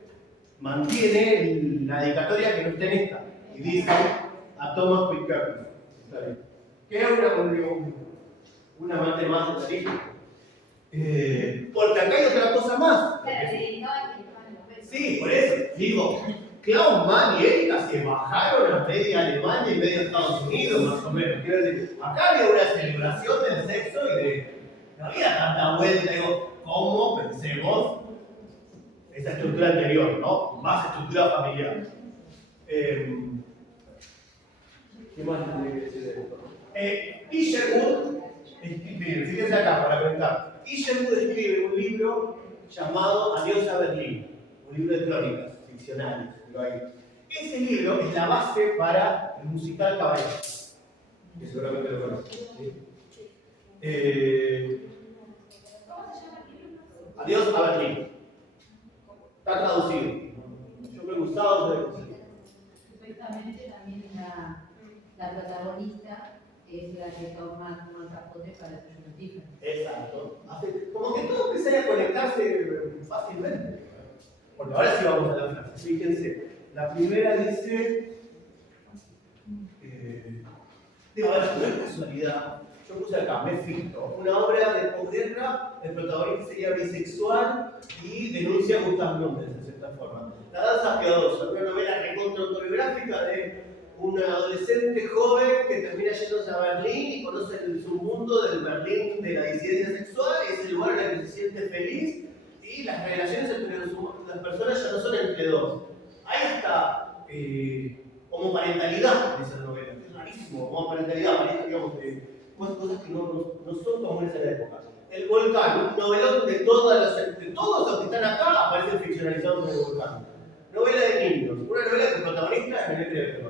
mantiene la dedicatoria que no está en esta. Y dice a Thomas Pitcairn. Está bien. Que es un amante más de la lista. Porque acá hay otra cosa más. Sí, por eso. Digo, Klaus Mann y Erika se bajaron a media Alemania y media Estados Unidos, más o menos. Quiero decir, acá había una celebración del sexo y no había tanta vuelta. Digo, ¿cómo pensemos esa estructura anterior, ¿no? Más estructura familiar. ¿Qué más tiene que decir de esto? Isherwood, fíjense acá para comentar. Isherwood escribe un libro llamado Adiós a Berlín, un libro de crónicas ficcionales. Ese libro es la base para el musical Caballero, que seguramente lo conocen. ¿Sí? ¿Cómo se llama el libro? Adiós a Berlín. Está traducido. Yo me he gustado. Supuestamente también la protagonista es la que toma como el capote para sus noticias. Exacto. Como que todo empieza a conectarse fácilmente. Porque ahora sí vamos a la frase. Fíjense, la primera dice. Digo, a ver, no es casualidad. Yo puse acá, Mefisto, una obra de posguerra, el protagonista sería bisexual y denuncia justamente de cierta forma. La danza piadosa, una novela recontra autobiográfica de un adolescente joven que termina yéndose a Berlín y conoce el submundo del Berlín de la disidencia sexual, y es el lugar en el que se siente feliz, y las relaciones entre las personas ya no son entre dos. Ahí está homoparentalidad, dice la novela. Es rarísimo, homoparentalidad, digamos, cosas que no son comunes en la época. El volcán, un novelón de todos los que están acá aparecen ficcionalizados en el volcán. Novela de niños, una novela que el protagonista es Benet Greve.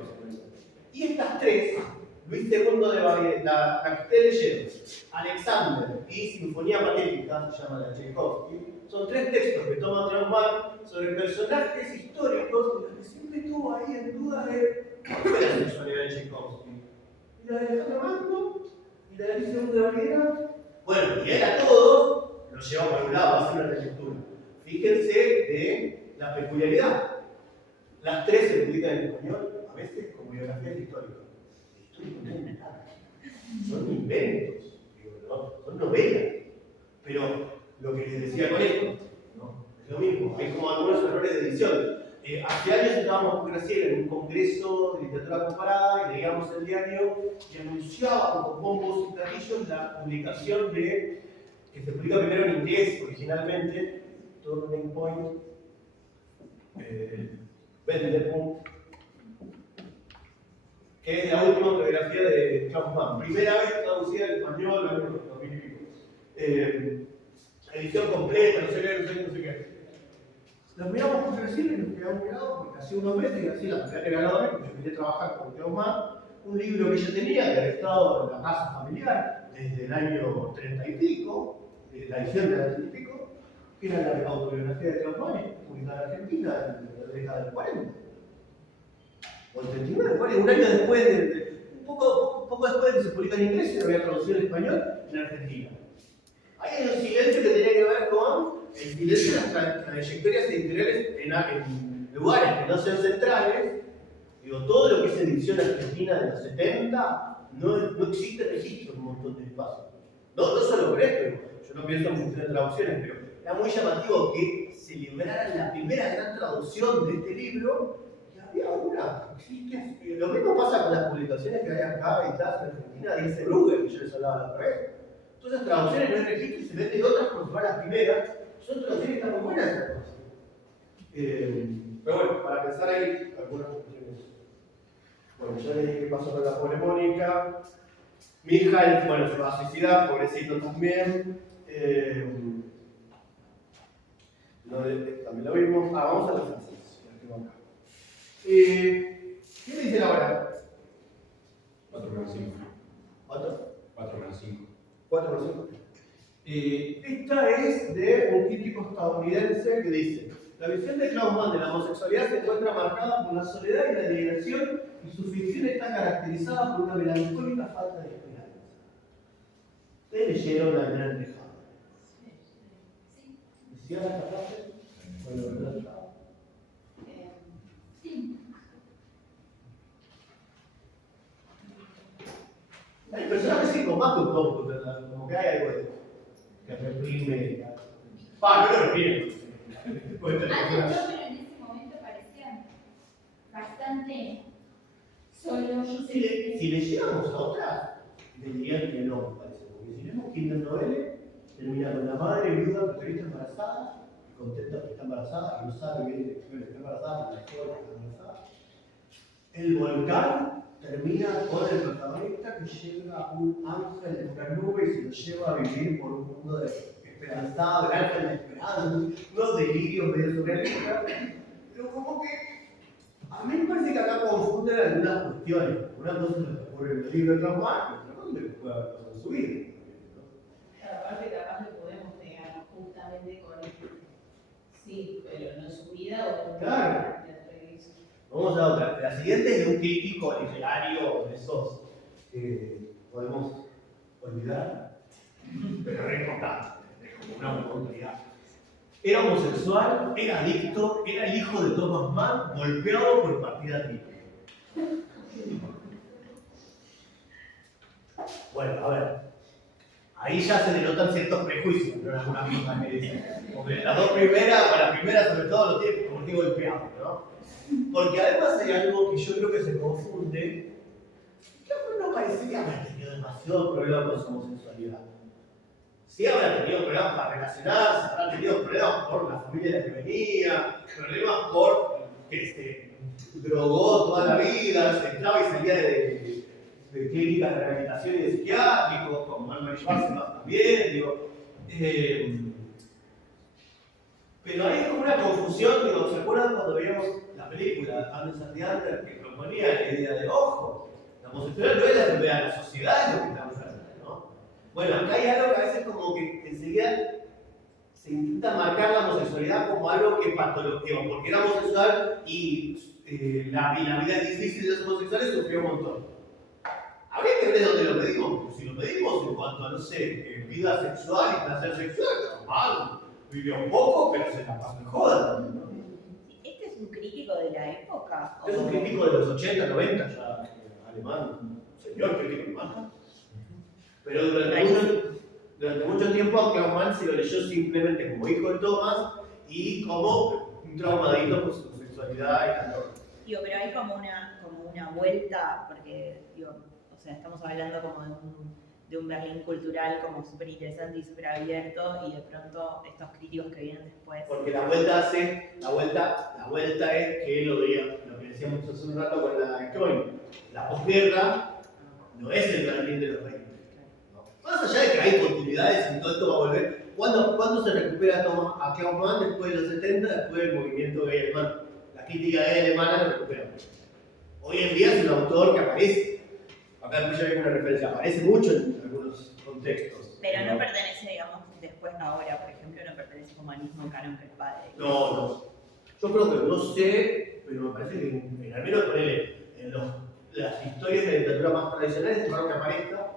Y estas tres, Luis II de Baviera, la que leyeron, Alexander y Sinfonía Patética, se llama la de Tchaikovsky, son tres textos que toma Trautmann sobre personajes históricos de los que siempre estuvo ahí en duda de cuál fue la sexualidad de Tchaikovsky. Y la de Alejandro Magno, y la de Luis II de Baviera. Bueno, y él a todos los lleva por un lado a hacer una relectura. Fíjense de la peculiaridad. Las tres se publican en español, a veces como biografías históricas. Históricos no es nada. Son inventos, ¿no? Son novelas. Pero lo que les decía con esto, ¿no? Es lo mismo, hay como algunos errores de edición. Hace años estábamos con Graciela en un congreso de literatura comparada y leíamos el diario y anunciaba con bombos y platillos la publicación de, que se publica primero en inglés originalmente, Turning Point, Vendepunkt, que es la última autobiografía de Trautmann. Primera vez traducida al español, en el 2000 y pico. Edición completa, no sé qué. Nos miramos con Graciela y nos quedamos mirados porque hacía unos meses y Graciela me había regalado a mí, porque yo quería trabajar con Trautmann, un libro que ella tenía, que había estado en la casa familiar desde el año 30 y pico, la edición del año 30 y pico, que era la autobiografía de Trautmann, publicada en Argentina en la década del 40. O el 39, un año después, un poco después de que se publica en inglés, se lo había traducido en español en Argentina. Hay un silencio que tenía que ver con el silencio de las trayectorias editoriales en lugares que no sean centrales. Digo, todo lo que es edición argentina de los 70, no existe registro en un montón de espacios. No solo por esto, yo no pienso en función de traducciones, pero era muy llamativo que celebraran la primera gran traducción de este libro. Había una, existe. Lo mismo pasa con las publicaciones que hay acá editadas en Argentina, dice Brugger, que yo les hablaba la otra vez. Todas esas traducciones no hay registro y se venden otras como si fueran las primeras. Son traducciones que están muy buenas. Pero bueno, para pensar ahí algunas cuestiones. Bueno, ya les dije qué pasó con la polemónica. Mijail, bueno, se va a suicidar, pobrecito también. También lo vimos. Vamos a las frases. ¿Qué me dicen ahora? 4 menos 5. ¿Cuánto? 4 menos 5. 4 por 5. Esta es de un crítico estadounidense que dice: la visión de Trautmann de la homosexualidad se encuentra marcada por la soledad y la alienación, y su ficción está caracterizada por una melancólica falta de esperanza. ¿Ustedes leyeron La Gran Tejada? Sí. ¿Decían esta frase? Bueno, ¿verdad? Sí. Hay personajes que combaten un poco, como que hay algo de que reprime. No lo reprime. Antes no, pero en ese momento parecían bastante solos. Si leyéramos a otras, te dirían que no, me parece. Porque si leemos Kinder Novelle, termina con la madre viuda porque está embarazada, contenta porque está embarazada, y no sabe que está embarazada, la escuela está embarazada. El volcán termina con el protagonista que llega un ángel en una nube y se lo lleva a vivir por un mundo de esperanzado, el ángel de esperanza, unos delirios medio surrealistas. Pero como que a mí me parece que acá confunden algunas cuestiones. Una cosa es lo que ocurre en el libro de Trautmann, y otra cosa es lo que puede haber pasado en su vida. Aparte, capaz lo podemos negar justamente con Sí, pero no en su vida o en Claro. la iglesia. Vamos a otra. La siguiente es de un crítico literario de esos que podemos olvidar, pero era importante, como una oportunidad. Era homosexual, era adicto, era el hijo de Thomas Mann, golpeado por partida triple. Bueno, a ver. Ahí ya se denotan ciertos prejuicios, ¿no? En algunas cosas que dicen. Porque las dos primeras, o la primera sobre todo, lo tiene como que golpeado, ¿no? Porque además hay algo que yo creo que se confunde, que no parecía haber tenido demasiado problema con su homosexualidad. Sí habrá tenido problemas para relacionarse, habrá tenido problemas por la familia de la que venía, problemas por que se drogó toda la vida, se entraba y salía de clínicas de rehabilitación y de psiquiátricos, como Manuel Schwarzenegger también, digo. Pero hay como una confusión, digo, ¿se acuerdan cuando veíamos la película Anders and the Under que proponía la idea de ojo? La homosexualidad no es la enfermedad de la sociedad, es lo que está enfermo, ¿no? Bueno, acá hay algo que a veces como que enseguida se intenta marcar la homosexualidad como algo que patología, porque era homosexual y la vida difícil de los homosexuales sufrió un montón. Habría que ver de dónde lo medimos, porque si lo medimos en cuanto a, no sé, vida sexual y placer sexual, normal, vivió un poco, pero se la pasó en joda también, ¿no? ¿Este es un crítico de la época? Es un crítico de los 80, 90 ya, alemán, un señor crítico alemán. Pero durante mucho tiempo a Kaufman se lo leyó simplemente como hijo de Thomas y como un traumadito por su sexualidad y la droga. Digo, pero hay como una vuelta, porque digo, o sea, estamos hablando como de un Berlín cultural como súper interesante y súper abierto, y de pronto estos críticos que vienen después. Porque la vuelta es que lo que decíamos hace un rato con la Coin. La posguerra no es el Berlín de los 20. ¿No? Más allá de que hay continuidades y todo esto va a volver. ¿Cuándo se recupera a Kaufman? Después de los 70, después del movimiento gay alemán. La crítica gay alemana lo recupera. Hoy en día es un autor que aparece. Acá en hay una referencia, aparece mucho en algunos contextos. Pero no pertenece, digamos, después ahora, por ejemplo, no pertenece como al mismo canon que el padre. No. Yo creo que no sé, pero me parece que al menos en las historias de literatura más tradicionales es raro que aparezca.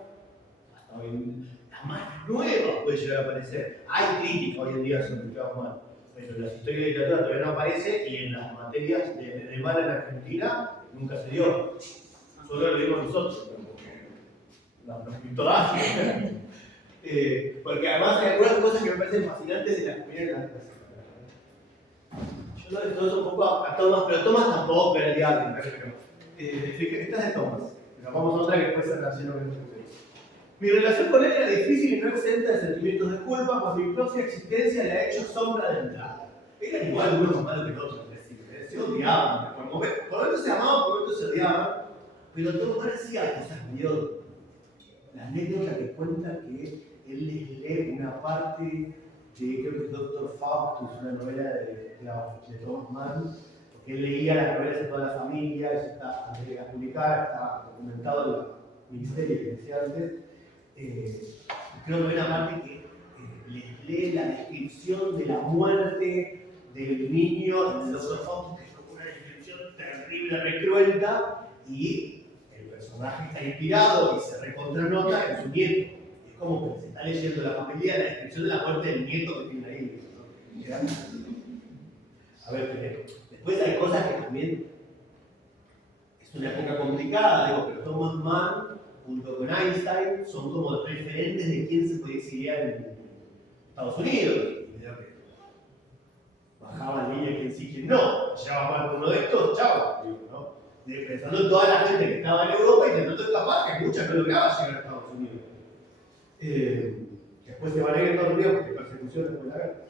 Hasta hoy, las más nuevas puede llegar a aparecer. Hay crítica hoy en día sobre Kaufman, pero en las historias de literatura todavía no aparece y en las materias de alemán en Argentina nunca se dio. Solo lo vimos nosotros, los escritores. Porque además hay algunas cosas que me parecen fascinantes de las primeras. Yo lo de todo eso un poco a Thomas, pero Thomas tampoco era el diablo. Esta es de Thomas, pero vamos a otra que después se relaciona con esto. Mi relación con él era difícil y no exenta de sentimientos de culpa, pues mi propia existencia le ha hecho sombra de entrada. Era igual uno más malo que el otro, se odiaban. Por momentos se amaban, por momentos se odiaban, pero Thomas hacía cosas medio. La anécdota que cuenta que él les lee una parte de, creo que es Dr. Faustus, una novela de Thomas Mann, porque él leía las novelas de toda la familia, eso está, antes de las publicar, está documentado en el ministerio que decía antes. Creo que hay una parte que les lee la descripción de la muerte del niño en el Dr. Faustus, que es como una descripción terrible, recruenta, y el personaje está inspirado y se recontranota en su nieto. Es como que se está leyendo la familia la descripción de la muerte del nieto que tiene ahí, ¿no? A ver, después hay cosas que también es una época complicada, digo, pero Thomas Mann junto con Einstein son como referentes de quién se puede exiliar en Estados Unidos. Bajaban línea quién sí, quién no. Llegaba mal con uno de estos, chao, digo, ¿no? Pensando en toda la gente que estaba en Europa y intentando escapar, que muchas no lograban llegar a Estados Unidos. Después se van a ir a Estados Unidos porque persecuciones por la guerra.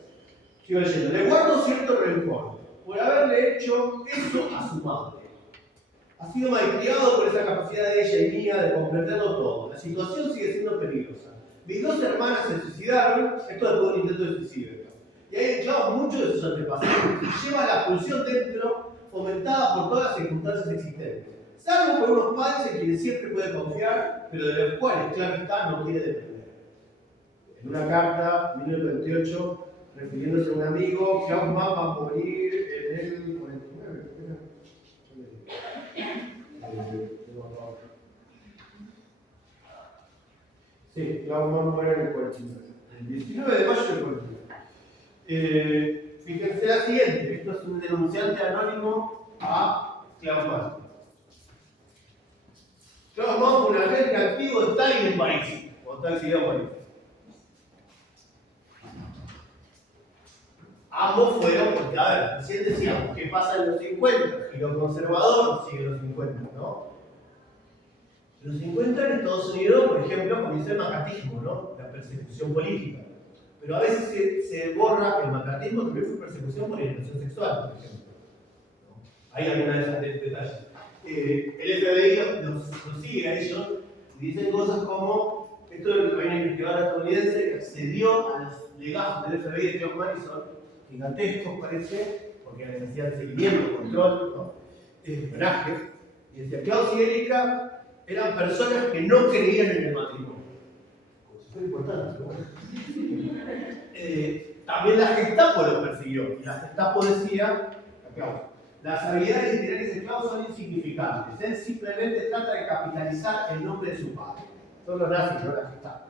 Sigo leyendo. Le guardo cierto rencor por haberle hecho eso a su madre. Ha sido malcriado por esa capacidad de ella y mía de comprenderlo todo. La situación sigue siendo peligrosa. Mis dos hermanas se suicidaron, esto después de un intento de suicidio. Y hay enclavado muchos de sus antepasados. Lleva la pulsión dentro, fomentada por todas las circunstancias existentes. Salvo por unos padres en quienes siempre puede confiar, pero de los cuales, claro está, no quiere depender. En una carta, 1928, refiriéndose a un amigo. Klaus Mann va a morir en el 49. Sí, Klaus Mann muere en el 49. El 19 de mayo del 49. Fíjense la siguiente, esto es un denunciante anónimo a Klaus Mann. Klaus Mann fue un agente activo de Stalin en París, cuando está exiliado en París. Ambos fueron, porque a ver, recién decíamos, ¿qué pasa en los 50? Giro conservador sigue en los 50, ¿no? En los 50 en Estados Unidos, por ejemplo, comienza el macartismo, ¿no? La persecución política. Pero a veces se borra el macartismo, también fue persecución por orientación sexual, por ejemplo. ¿No? Hay algunas de esas detalles. El FBI los sigue a ellos y dicen cosas como: esto es lo que hay un investigador estadounidense que accedió a los legajos del FBI de Klaus Mann, y son gigantescos, parece, porque necesitan seguimiento, control, ¿no? Espionaje. Y decía: Klaus y Erika eran personas que no creían en el matrimonio. Eso es importante, ¿no? También la Gestapo los persiguió. Y la Gestapo decía: Klaus, las habilidades literarias de Klaus son insignificantes. Él simplemente trata de capitalizar el nombre de su padre. Son los nazis, no la Gestapo.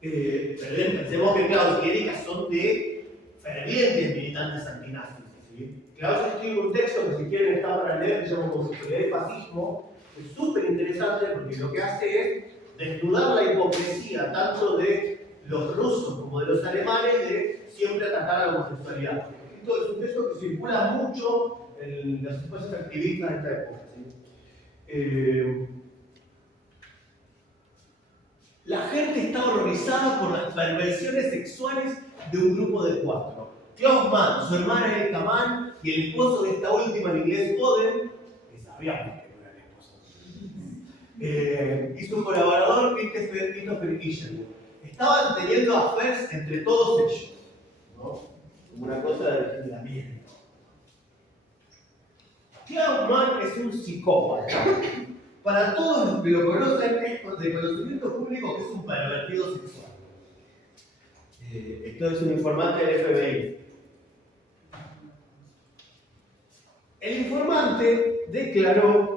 Pero pensemos que Klaus y Erika son de fervientes militantes antinazis. ¿Sí? Klaus escribe un texto que, si quieren, está para leer, que se llama Homosexualidad y Fascismo. Es súper interesante porque lo que hace es desnudar la hipocresía tanto de los rusos como de los alemanes de siempre atacar a la homosexualidad. Esto es un texto que circula mucho en los supuestos activistas de esta época. ¿Sí? La gente está horrorizada por las perversiones sexuales de un grupo de 4. Klaus Mann, su hermana Erika Mann y el esposo de esta última, el inglés Oden, que sabíamos que no era el esposo, y su colaborador Christopher Isherwood. Estaban teniendo affairs entre todos ellos, ¿no? Como una cosa de vigilamiento. Klaus Mann es un psicópata. Para todos los que lo conocen, es de conocimiento público que es un pervertido sexual. Esto es un informante del FBI. El informante declara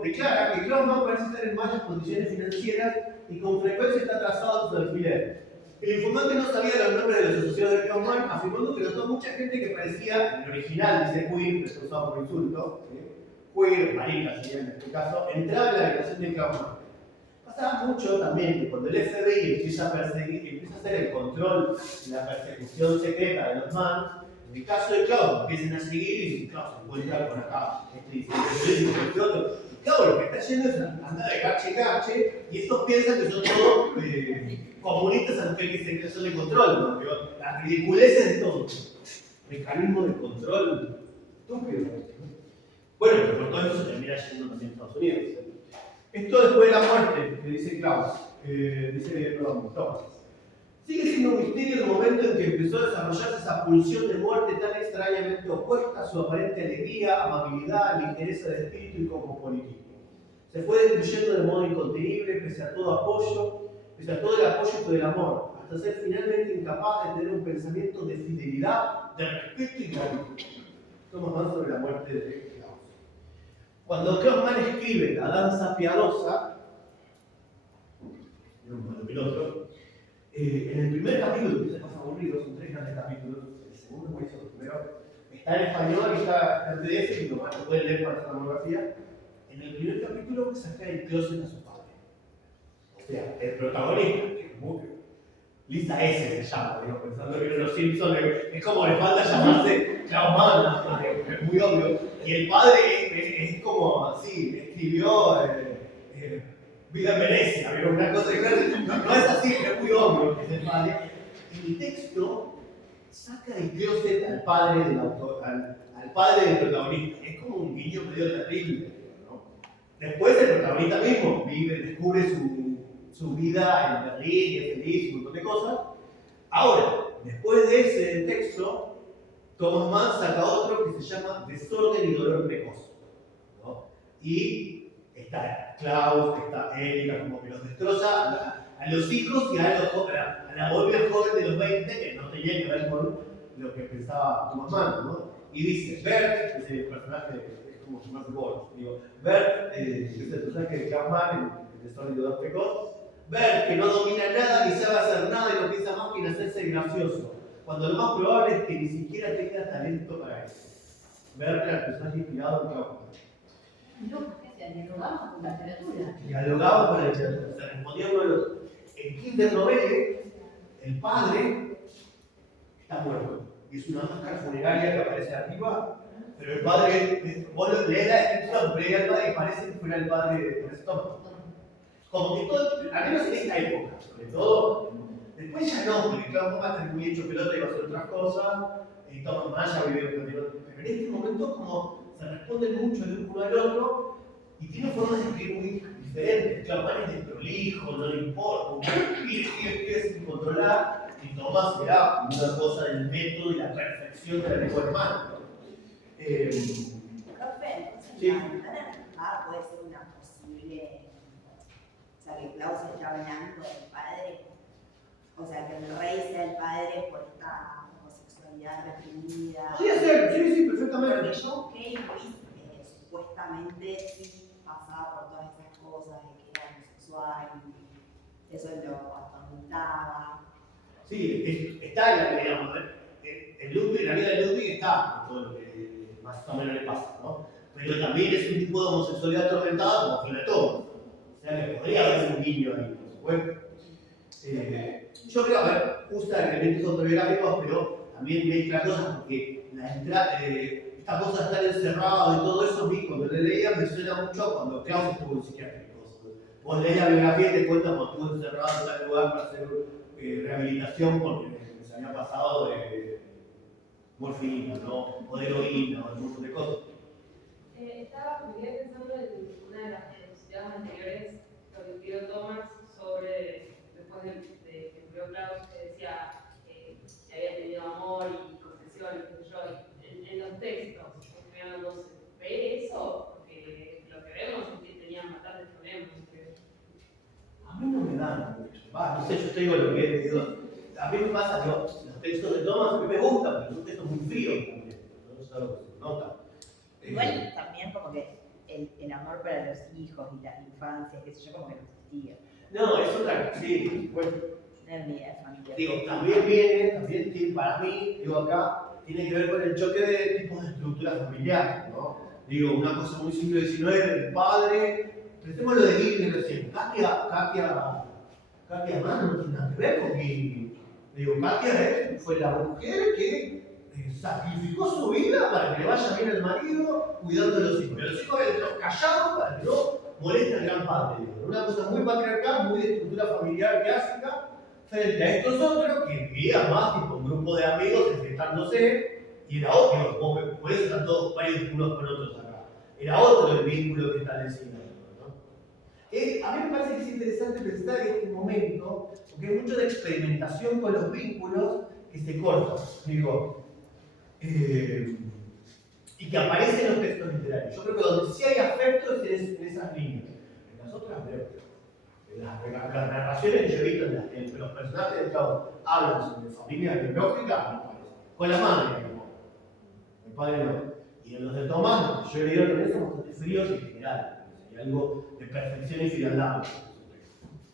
que Klaus Mann parece estar en malas condiciones financieras y con frecuencia está atrasado en su alquiler. El informante no sabía los nombres de los asociados de Klaus Mann, afirmando que notó mucha gente que parecía, en el original dice queer, pero está usado por insulto, ¿sí? Queer, marica sería en este caso, entraba en la habitación de Klaus Mann. Pasaba mucho también que cuando el FBI empieza a perseguir, empieza a hacer el control de la persecución secreta de los Mann, en el caso de Klaus empiezan a seguir y dicen: Klaus, se encuentra por acá, este otro. Y Klaus lo que está haciendo es andar de gache, y estos piensan que son todos comunistas ante que son de control, ¿no? Pero las ridiculeces de todo. Mecanismo de control estúpido, ¿no? Bueno, pero por todo eso se termina yendo también a Estados Unidos. Esto después de la muerte, que dice Klaus, Thomas. Sigue siendo un misterio el momento en que empezó a desarrollarse esa pulsión de muerte tan extrañamente opuesta a su aparente alegría, amabilidad, el interés del espíritu y cosmopolitismo. Se fue destruyendo de modo incontenible pese a todo el apoyo y el amor, hasta ser finalmente incapaz de tener un pensamiento de fidelidad, de respeto y gratitud. Estamos hablando sobre la muerte de Klaus. Cuando Klaus Mann escribe La danza piadosa, en el primer capítulo, que se pasa aburrido, son 3 grandes capítulos, el segundo es el primero, está en español y está en PDF, y lo pueden leer para hacer la monografía. En el primer capítulo saca el closet a su padre. O sea, el protagonista, que es muy Lisa S. se llama, digo, pensando que en los Simpsons es como le falta llamarse Klaus Mann, es muy obvio. Y el padre es como así, escribió Vida en Venecia, pero una cosa que no es así, es muy obvio que es el padre. Y el texto saca del closet al padre del autor, al padre del protagonista. Es como un guiño medio terrible, ¿no? Después el protagonista mismo descubre su vida en Berlín, es feliz y un montón de cosas. Ahora, después de ese texto, Thomas Mann saca otro que se llama Desorden y dolor precoz, ¿no? Y está Klaus, está Erika, como que los destroza a los hijos y a la Olga joven de los 20, que no tenía que ver con lo que pensaba Thomas Mann, ¿no? Y dice, Bert, es el personaje, es como su más gol, digo, Bert, es el personaje de Klaus Mann, el sólido dos precoz, Bert, que no domina nada, ni sabe hacer nada y no piensa más que en hacerse gracioso, cuando lo más probable es que ni siquiera tenga talento para eso. Bert era el personaje inspirado en Klaus Mann. No, porque se dialogaba con la literatura. Dialogaba con la literatura, se respondía uno de los... En Kinder Novelle, el padre está muerto. Y es una máscara funeraria que aparece arriba, pero el padre, vos lees la descripción, veía al padre y parece que fuera el padre de Thomas. Como que todo, al menos en esta época, sobre todo, después ya no, porque Klaus Mann está muy hecho pelota y va a hacer otras cosas, y Thomas Mann ya vivió, pero en este momento como se responden mucho el uno al otro, y tiene formas de escribir muy diferentes. Klaus Mann es desprolijo, no le importa, quiere sin controlar, y Thomas era una cosa del método y la perfección de la lengua hermana. Profe, Sí. la ventana enojada puede ser una posible. O sea, que Klaus está hablando del padre. O sea, que el rey sea el padre por esta homosexualidad reprimida. Podría ser, sí, perfectamente. Porque John Kay Reese supuestamente sí pasaba por todas esas cosas de que era homosexual y eso lo atormentaba. Sí, está en la, digamos, en la vida de Ludwig está todo lo que más o menos le pasa, ¿no? Pero también es un tipo de homosexualidad atormentada como fue la Thomas. O sea que podría haber un guiño ahí, por supuesto. Yo creo, a ver, usa elementos autobiográficos, pero también mezcla cosas porque esta cosa de estar encerrado y todo eso, a mí cuando le leía me suena mucho cuando Klaus estuvo en psiquiátricos. Vos lees la biografía y te cuentas cuando estuvo encerrado en tal lugar para hacer rehabilitación porque se había pasado de morfina, ¿no? O de heroína, o de un montón de cosas. Me quedé pensando en una de las diapositivas anteriores, lo que escribió Thomas sobre, después de que murió Klaus, que decía que había tenido amor y confesiones, qué sé yo, y en los textos, no se ve eso, porque lo que vemos es que tenían bastantes problemas. A mí no me dan mucho. No sé, yo te digo lo que es. Digo, a mí me pasa que los textos de Thomas a mí me gustan, pero son textos muy fríos también. No es algo que se nota. Igual también como que el amor para los hijos y la infancia, qué sé yo, como que no existía. No, es otra cosa. Sí, bueno. No era ni idea de familia. Digo, también tiene, para mí, digo acá, tiene que ver con el choque de tipos de estructura familiar, ¿no? Digo, una cosa muy siglo XIX, el padre, pensemos lo de Gilbert recién, Katia Mann no tiene nada que ver con Gilbert. Digo, Katia fue la mujer que sacrificó su vida para que le vaya bien al marido cuidando a los hijos. Y a los hijos habían estado callados para que no moleste al gran padre. Digo. Una cosa muy patriarcal, muy de estructura familiar clásica, frente a estos otros que vivían más tipo un grupo de amigos enfrentándose, y era otro, por eso están todos varios unos con otros acá. Era otro el vínculo que establecían. ¿No? A mí me parece que es interesante pensar en este momento, porque hay mucho de experimentación con los vínculos que se cortan, digo, y que aparecen en los textos literarios. Yo creo que donde sí hay afecto es en esas líneas. En las otras veo. Las narraciones que yo he visto en que los personajes de Klaus hablan sobre familia biológica, no parece. Con la madre, no. El padre no. Y en los de Tomás, los que yo he leído también son bastante fríos en general. Hay algo de perfección y frialdad.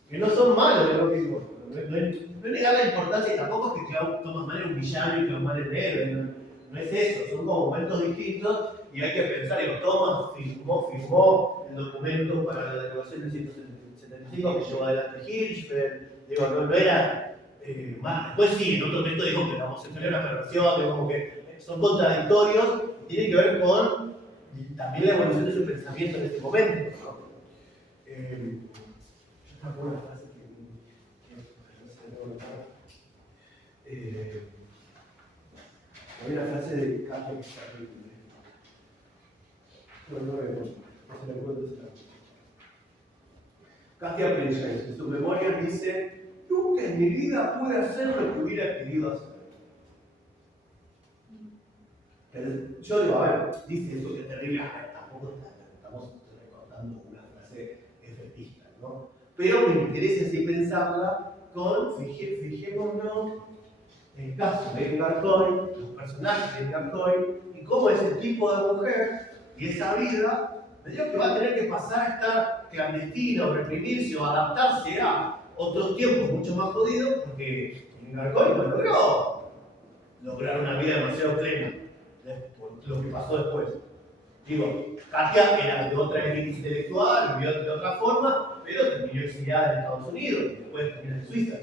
Que no son malos, lo que digo. No le da la importancia, y tampoco es que Thomas Mann era un villano y Klaus Mann era un héroe. No es eso, son como momentos distintos y hay que pensar. Thomas firmó el documento para la derogación del 175 que llevó adelante Hirschfeld. Digo, no era más. Después sí, en otro texto dijo que la homosexualidad era una perversión, que como que son contradictorios y tienen que ver con también la evolución de su pensamiento en este momento, ¿no? Yo tengo una frase hay una frase de Katia que está terrible. No se me acuerdo esa frase. Katia Prince, en su memoria dice: nunca en mi vida pude hacer lo que hubiera querido hacer. Pero yo digo, a ver, dice eso que es terrible, tampoco estamos recordando una frase efectista, ¿no? Pero me interesa así pensarla con, fijémonos, el caso de Edgar Coy, los personajes de Edgar Coy, y cómo ese tipo de mujer y esa vida, me digo que va a tener que pasar a estar clandestina o reprimirse o adaptarse a otros tiempos mucho más jodidos, porque Edgar Coy no logró lograr una vida demasiado plena por lo que pasó después. Digo, Katia era de otra élite intelectual, vivió de otra forma, pero terminó exiliada en Estados Unidos, y después terminó en Suiza.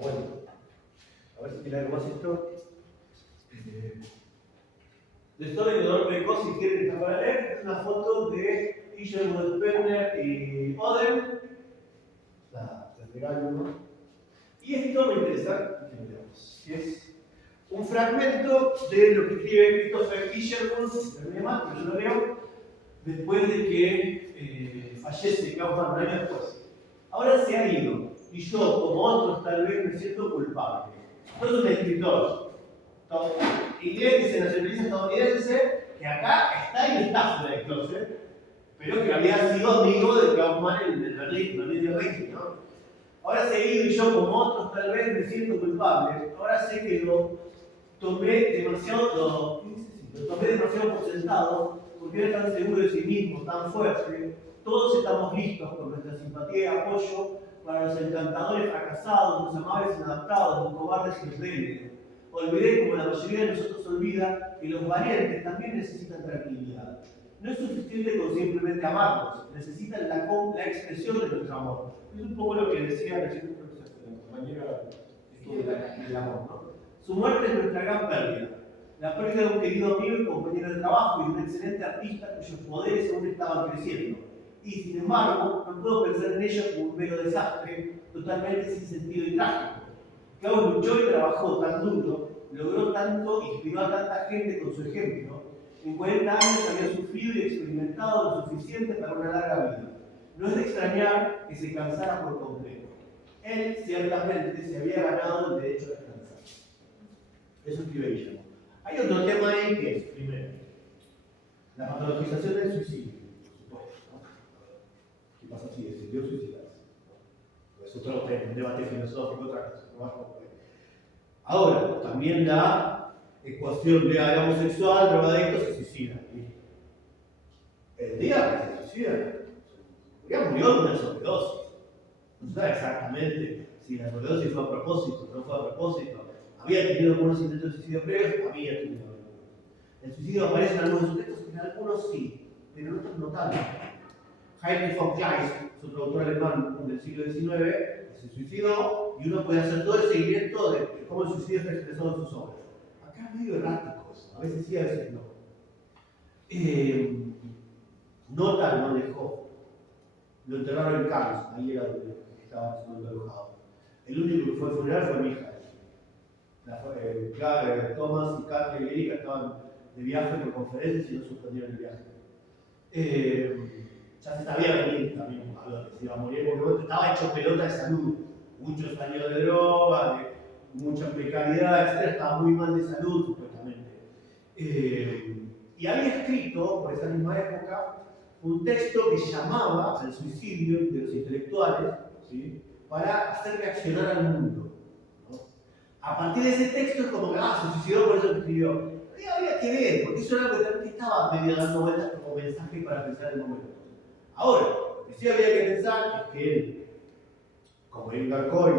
Bueno, a ver si tiene algo más esto. De Story de Dolor Precoz, si quieren estar para leer, es una foto de Isherwood Penner y Oden. La regalo, ¿no? Y esto me interesa, que es un fragmento de lo que escribe Christopher Isherwood, terminé mal, pero yo lo leo, después de que fallece Kaufman un año después. Ahora se ha ido, y yo, como otros, tal vez me siento culpable. No es un escritor inglés que se nacionaliza estadounidense, que acá está y está fuera del closet, pero que había sido amigo de Kaufman en el Berlín de 20, ¿no? Ahora se ha ido, y yo, como otros, tal vez me siento culpable. Ahora sé que lo tomé demasiado por sentado, porque era tan seguro de sí mismo, tan fuerte. Todos estamos listos con nuestra simpatía y apoyo para los encantadores fracasados, los amables inadaptados, los cobardes y los débiles. Olvidé, como la mayoría de nosotros olvida, que los valientes también necesitan tranquilidad. No es suficiente con simplemente amarlos, necesitan la expresión de nuestro amor. Es un poco lo que decía recién la compañera del amor, ¿no? Su muerte es nuestra gran pérdida. La pérdida de un querido amigo y compañero de trabajo y de un excelente artista cuyos poderes aún estaban creciendo. Y sin embargo, no puedo pensar en ella como un mero desastre, totalmente sin sentido y trágico. Klaus luchó y trabajó tan duro, logró tanto y inspiró a tanta gente con su ejemplo. En 40 años había sufrido y experimentado lo suficiente para una larga vida. No es de extrañar que se cansara por completo. Él, ciertamente, se había ganado el derecho a descansar. Eso escribe ella. Hay otro tema ahí que es, primero, la patologización del suicidio, por supuesto, ¿no? ¿Qué pasa si decidió suicidarse? Es otro tema, un debate filosófico, otra cosa, ¿no? Ahora, también la ecuación de el homosexual, drogadicto, se suicida. El día que se suicida, ya murió de una sobredosis. No se sabe exactamente si la sobredosis fue a propósito o no fue a propósito. Había tenido algunos intentos de suicidio previos, había tenido algunos. El suicidio aparece en algunos de sus textos, en algunos sí, pero en otros no tanto. Heinrich von Kleist, es otro autor alemán del siglo XIX, se suicidó y uno puede hacer todo el seguimiento de cómo el suicidio está expresado en sus obras. Acá es medio erráticos, a veces sí, a veces no. Nota no dejó. Lo enterraron en Cannes, ahí era donde estaba siendo alojado. El único que fue al funeral fue mi hija. Thomas y Katia y Erika estaban de viaje por conferencias y no suspendieron el viaje. Ya se sabía venir también a lo que se iba a morir, porque estaba hecho pelota de salud. Muchos años de droga, de mucha precariedad, etc. Estaba muy mal de salud, supuestamente. Y había escrito, por esa misma época, un texto que llamaba al suicidio de los intelectuales, ¿sí?, para hacer reaccionar al mundo, ¿no? A partir de ese texto es como que, se suicidó, por eso lo escribió. Pero había que ver, porque eso era algo que también estaba medio dando vueltas como mensaje para pensar el momento. Ahora, lo que sí había que pensar es que él, como Edgar Coy,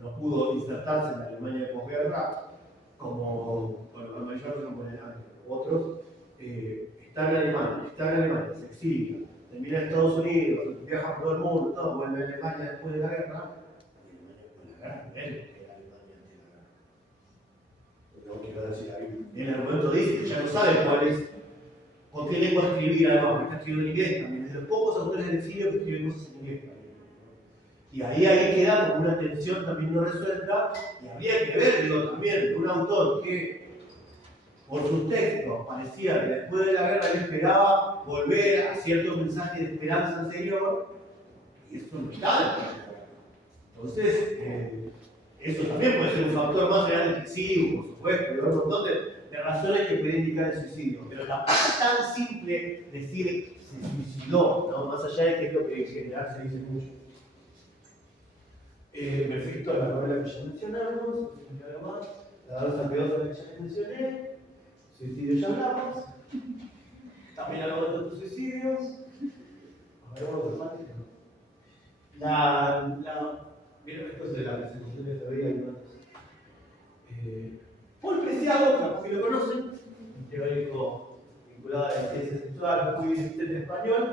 no pudo insertarse en la Alemania de posguerra, como con mayor como en otros, está en Alemania, se exilia, termina en Estados Unidos, viaja por todo el mundo, todo, vuelve a Alemania después de la guerra. Él era Alemania antes de la guerra. Lo quiero decir ahí. En el momento dice que ya no sabe cuál es, con qué lengua escribir, además, porque está escribiendo en inglés también. Es de los pocos autores del exilio que escriben cosas en inglés también. Y ahí queda como una tensión también no resuelta, y habría que ver, también, un autor que por sus textos parecía que después de la guerra él esperaba volver a ciertos mensajes de esperanza anterior, y eso no está. Entonces, eso también puede ser un factor más allá del exilio, por supuesto, pero hay un montón de razones que pueden indicar el suicidio. Pero tampoco es tan simple decir se suicidó, ¿no? Más allá de que es lo que en general se dice mucho. Me efecto la novela que ya mencionamos, la danza piadosa que ya mencioné, suicidio ya hablamos, también hablamos de otros suicidios, hablamos de parte, vieron esto de la persecución de teoría y otros. Paul Preciado, capaz que lo conocen, un teórico vinculado a la ciencia sexual, muy existente en español,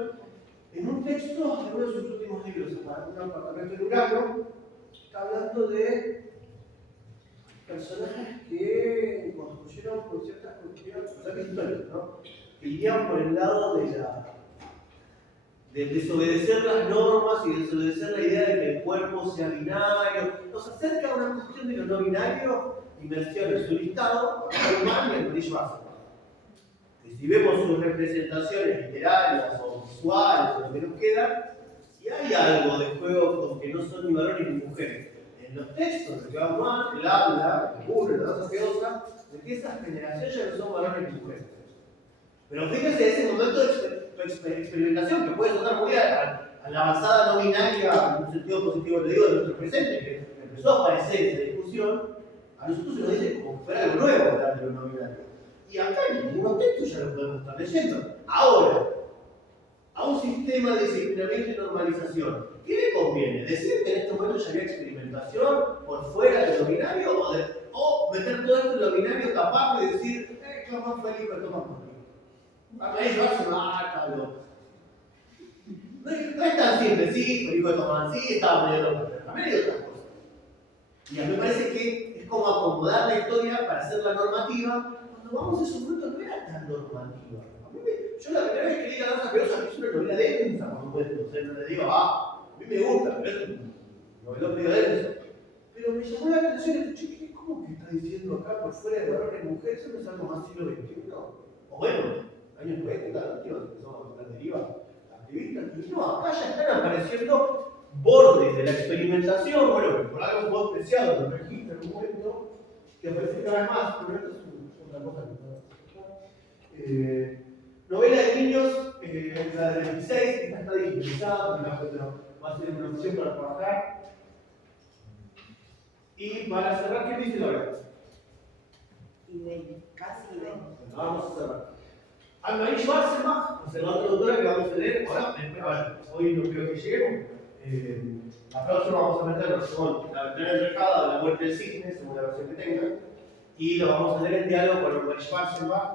en un texto de uno de sus últimos libros, un apartamento en Urano, está hablando de personajes que construyeron por ciertas construcciones, personajes históricos, ¿no? Que irían por el lado de desobedecer las normas y desobedecer la idea de que el cuerpo sea binario. Nos acerca a una cuestión de lo no binario y menciona su listado, Norman y Anthony Schwarzenegger. Y si vemos sus representaciones literarias o visuales o lo que nos queda, y hay algo de juego con que no son ni varones ni mujeres. En los textos de Joan Mann, él habla, el Burro, la danza piadosa, de que esas generaciones ya no son varones ni mujeres. Pero fíjense ese momento de experimentación que puede sonar muy a la avanzada no binaria, en un sentido positivo lo digo, de nuestro presente, que empezó a aparecer esa discusión, a nosotros se nos dice como que fuera algo nuevo hablar de lo no binario. Y acá en ningún texto ya lo podemos estar leyendo. Ahora, a un sistema de disciplinamiento y normalización, ¿qué le conviene? ¿Decir que en este momento ya había experimentación por fuera de lo binario? ¿O meter todo esto en lo binario, taparlo y decir, Tomás fue el hijo de Tomás Mann? Ahí llevarse marca, no es tan simple, sí, fue el hijo de Tomás, sí, estaba medio loco, pero también hay otras cosas. Y a mí me parece que es como acomodar la historia para hacerla normativa, cuando vamos a esos momentos no era tan normativa. Yo la primera vez que leí La danza piadosa, que es una novela densa, por supuesto, no le digo, a mí me gusta, pero es un novelón medio denso. Pero me llamó la atención, che, ¿cómo que está diciendo acá por fuera de varones y mujeres? Eso no es algo más siglo XXI. O bueno, años 90, empezamos a hablar de deriva, activistas, y no, acá ya están apareciendo bordes de la experimentación, bueno, que por algo muy especial, lo registra en un momento, que aparece cada vez más, pero esto es otra cosa que novela de niños, la del 26, esta está digitalizada, va a ser una opción para trabajar. Y para cerrar, ¿qué dice la verdad? Y 20, casi 20. Vamos a cerrar. Anne-Marie Schwarzenbach, la otra autora que vamos a leer, ahora, hoy no creo que lleguemos. La próxima vamos a meternos con La ventana enrejada o La muerte del cisne, según la versión que tengan. Y lo vamos a leer en diálogo con Anne-Marie Schwarzenbach.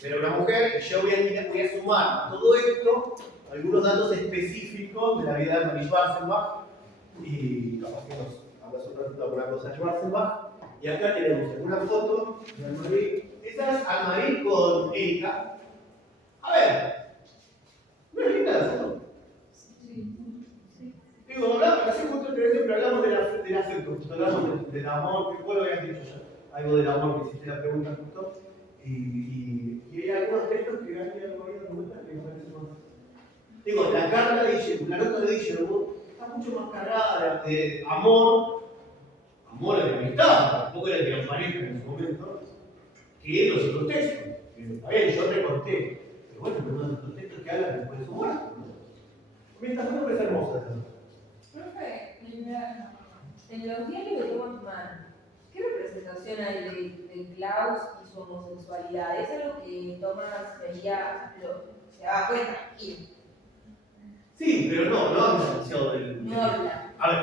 Pero una mujer, y yo voy a sumar a todo esto algunos datos específicos de la vida de Anne-Marie Schwarzenbach. Y capaz que nos hablas un ratito de alguna cosa de Schwarzenbach. Y acá tenemos una foto de Anne-Marie. Esta es Anne-Marie con Erika. A ver, ¿no es linda la foto? Sí. Digo, así justo en siempre hablamos del afecto, hablamos del amor, que vos lo habías dicho ya. Algo del amor que hiciste la pregunta justo. Y hay algunos textos que han ido comentar que me parecen más. Digo, la carta de la nota de Guillermo está mucho más cargada de amor de amistad, tampoco era de los parejas en ese momento, que los otros textos. Está bien, yo recorté, pero bueno, no los otros textos que hablan después de su muerte. Esta foto es hermosa. Profe, en los diarios de Thomas Mann, ¿qué representación hay de Klaus y su homosexualidad? ¿Es algo que Thomas veía, se daba cuenta? Sí, pero no habla demasiado del. No habla. A ver,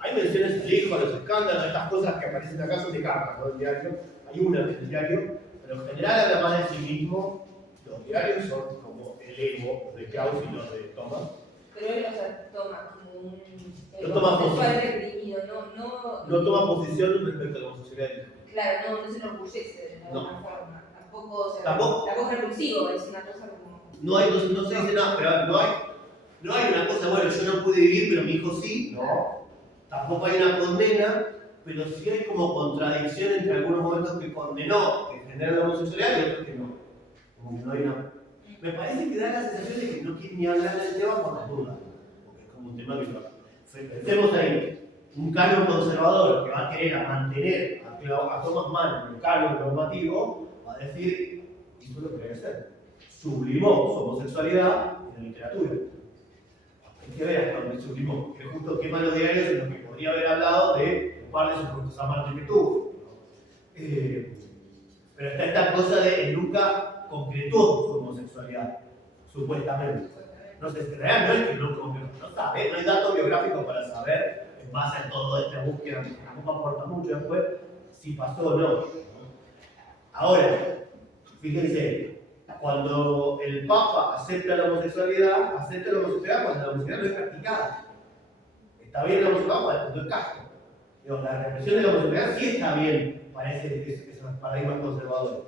hay menciones al hijo, a los escándalos, estas cosas que aparecen acá son de cartas, ¿no? El diario. Hay una en el diario, pero en general habla más de sí mismo. Los diarios son como el ego de Klaus y los de Thomas. Pero él, toma como un. No toma homosexual posición. reprimido, No toma posición respecto a la homosexualidad del hijo. Claro, no se enorgullece de alguna forma. Tampoco es repulsivo, es una cosa como. No se dice nada, pero no hay una cosa, bueno, yo no pude vivir, pero mi hijo sí. No. Tampoco hay una condena, pero sí hay como contradicción entre algunos momentos que condenó, que generan la homosexualidad, y otros que no. Como que no hay una. Me parece que da la sensación de que no quiere ni hablar del tema por las dudas, porque es como un tema que pensemos ahí, un canon conservador que va a querer mantener a Thomas Mann en el canon normativo, va a decir, hizo lo que quería hacer, sublimó su homosexualidad en la literatura. hay que ver hasta dónde subimos, que justo quema los diarios en los que podría haber hablado de un par de supuestos amantes que tuvo. Pero está esta cosa de él nunca concretó su homosexualidad, supuestamente. No sé, en realidad no es que no sabe, no hay datos biográficos para saber, en base a toda esta búsqueda, que tampoco aporta mucho después, si pasó o no. Ahora, fíjense, cuando el Papa acepta la homosexualidad cuando la homosexualidad no es practicada. Está bien la homosexualidad cuando es casto. La represión de la homosexualidad sí está bien para esos paradigmas conservadores.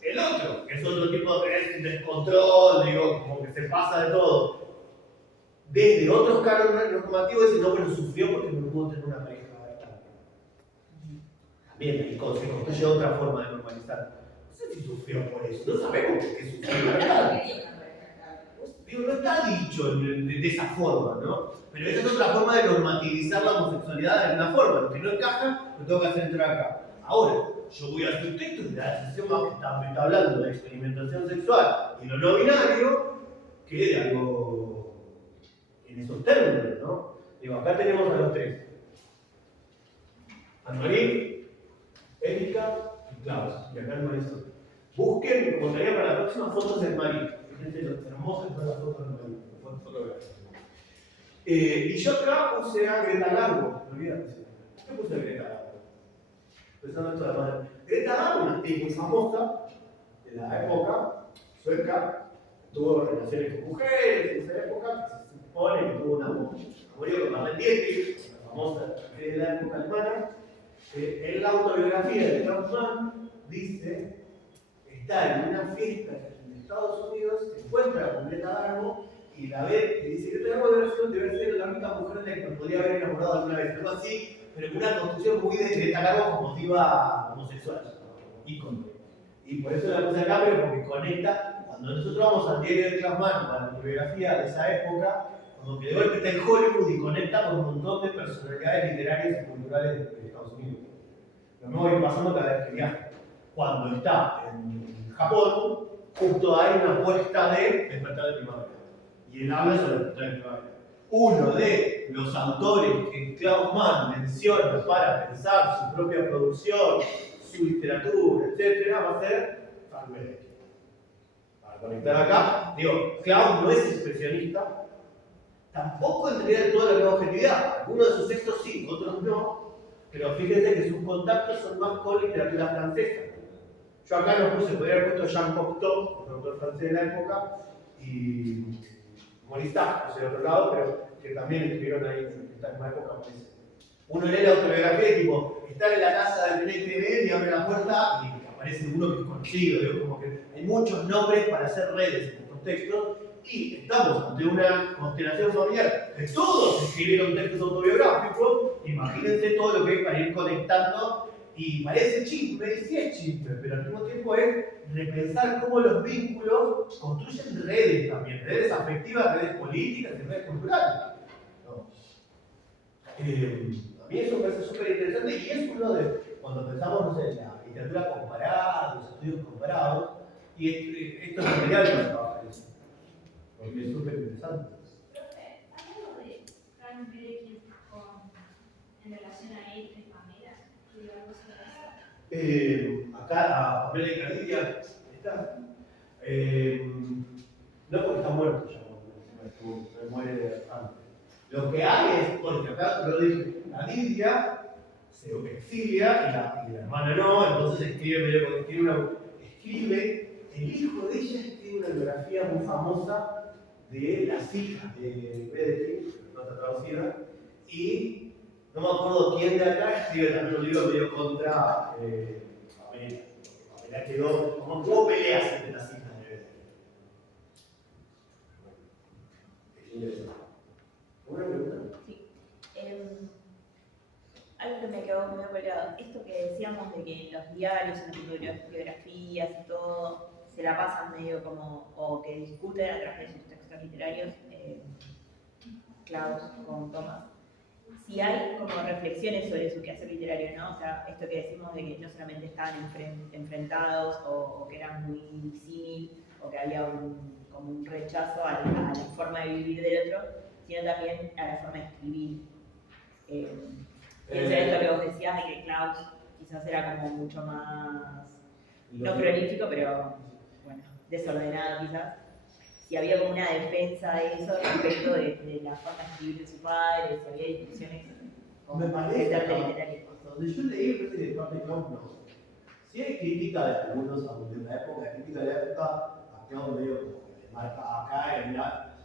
El otro, que es otro tipo de descontrol, como que se pasa de todo. Desde otros cánones normativos dicen, no, pero sufrió porque no pudo tener una pareja. También se construye otra forma de normalizar. No sé si sufrió por eso, no sabemos por qué sufrió. No está dicho de esa forma, ¿no? Pero esa es otra forma de normativizar la homosexualidad de alguna forma. Lo que no encaja, lo tengo que hacer entrar acá. Ahora, yo voy a hacer un texto de la asociación que está hablando de la experimentación sexual y lo no binario, que de algo en esos términos, ¿no? Digo, acá tenemos a los tres. Anne-Marie, Erika y Klaus. Y acá el maestro. Busquen, como tarea para la próxima, fotos de Anne-Marie. Fíjense lo hermosas que son las fotos de Anne-Marie. Y yo acá puse a Greta Garbo. No olvídate. ¿Qué puse a Greta Garbo? Pensando esto de la madre. Greta Garbo, una actriz muy famosa de la época sueca, tuvo relaciones con mujeres en esa época, que se supone que tuvo un amorío con Marlene Dietrich, la famosa actriz de la época alemana. En la autobiografía de Klaus Mann dice está en una fiesta en Estados Unidos, se encuentra con Greta Garbo y la ve y dice: Greta Garbo debe ser la única mujer de la que me podría haber enamorado alguna vez, algo así, pero con una construcción muy de Greta Garbo como diva homosexual, ícono. Y por eso la puse acá, pero porque conecta. Cuando nosotros vamos al diario de Klaus Mann, a la autobiografía de esa época, como que de golpe está en Hollywood y conecta con un montón de personalidades literarias y culturales de Estados Unidos. Lo mismo voy pasando cada vez que viajo. Cuando está en Japón, justo hay una puesta de Despertar de Primavera. Y él habla sobre Despertar de Primavera. Uno de los autores que Klaus Mann menciona para pensar su propia producción, su literatura, etc., va a ser Farber. Para conectar acá, digo, Klaus no es expresionista, tampoco entraría en toda la nueva objetividad. Algunos de sus textos sí, otros no, pero fíjense que sus contactos son más con literatura francesa. Yo acá no puse, podría haber puesto Jean Cocteau, un autor francés de la época, y Maurice Sartre, de otro lado, pero que también estuvieron ahí en esta misma época. Uno lee la autobiografía y tipo, está en la casa del NTV y abre la puerta y aparece uno que es conocido, ¿no? Como que hay muchos nombres para hacer redes en estos textos y estamos ante una constelación familiar que todos escribieron textos autobiográficos. Imagínense todo lo que hay para ir conectando. Y parece chisme, y sí es chisme, pero al mismo tiempo es repensar cómo los vínculos construyen redes también, redes afectivas, redes políticas y redes culturales. ¿No? A mí eso me parece súper interesante y es uno de, cuando pensamos, no sé, en la literatura comparada, los estudios comparados, y esto es material para trabajar eso, porque es súper interesante. Profe, ¿hay algo de Frank Berekin en relación a él de Pamela? Acá a Pamela y Cadidia está. No, porque está muerto ya, me muere antes. Lo que hay es, porque acá lo dije, Cadidia se exilia y la hermana no, entonces escribe, el hijo de ella escribe una biografía muy famosa de las hijas de Berekin, no está traducida, y no me acuerdo quién de acá escribe también un libro medio contra Pamela. Pamela quedó, como hubo peleas entre las hijas de Berekin. ¿Una pregunta? Sí. Algo que me quedó muy colgado. Esto que decíamos de que los diarios, en las biografías y todo, se la pasan medio como, o que discuten a través de sus textos literarios, Klaus con Thomas. Si hay como reflexiones sobre su quehacer literario, ¿no? O sea, esto que decimos de que no solamente estaban enfrentados o que eran muy símil o que había como un rechazo a la forma de vivir del otro, sino también a la forma de escribir. Pienso en esto que vos decías de que Klaus quizás era como mucho más, no prolífico, pero bueno, desordenado quizás. Si había como una defensa de eso respecto de la forma de escribir de su padre, si había discusiones Me parece, literarias. donde yo leí, me parece que de parte de Klaus no. Si hay crítica de algunos de la época, crítica de la época, a Klaus medio como que le marca acá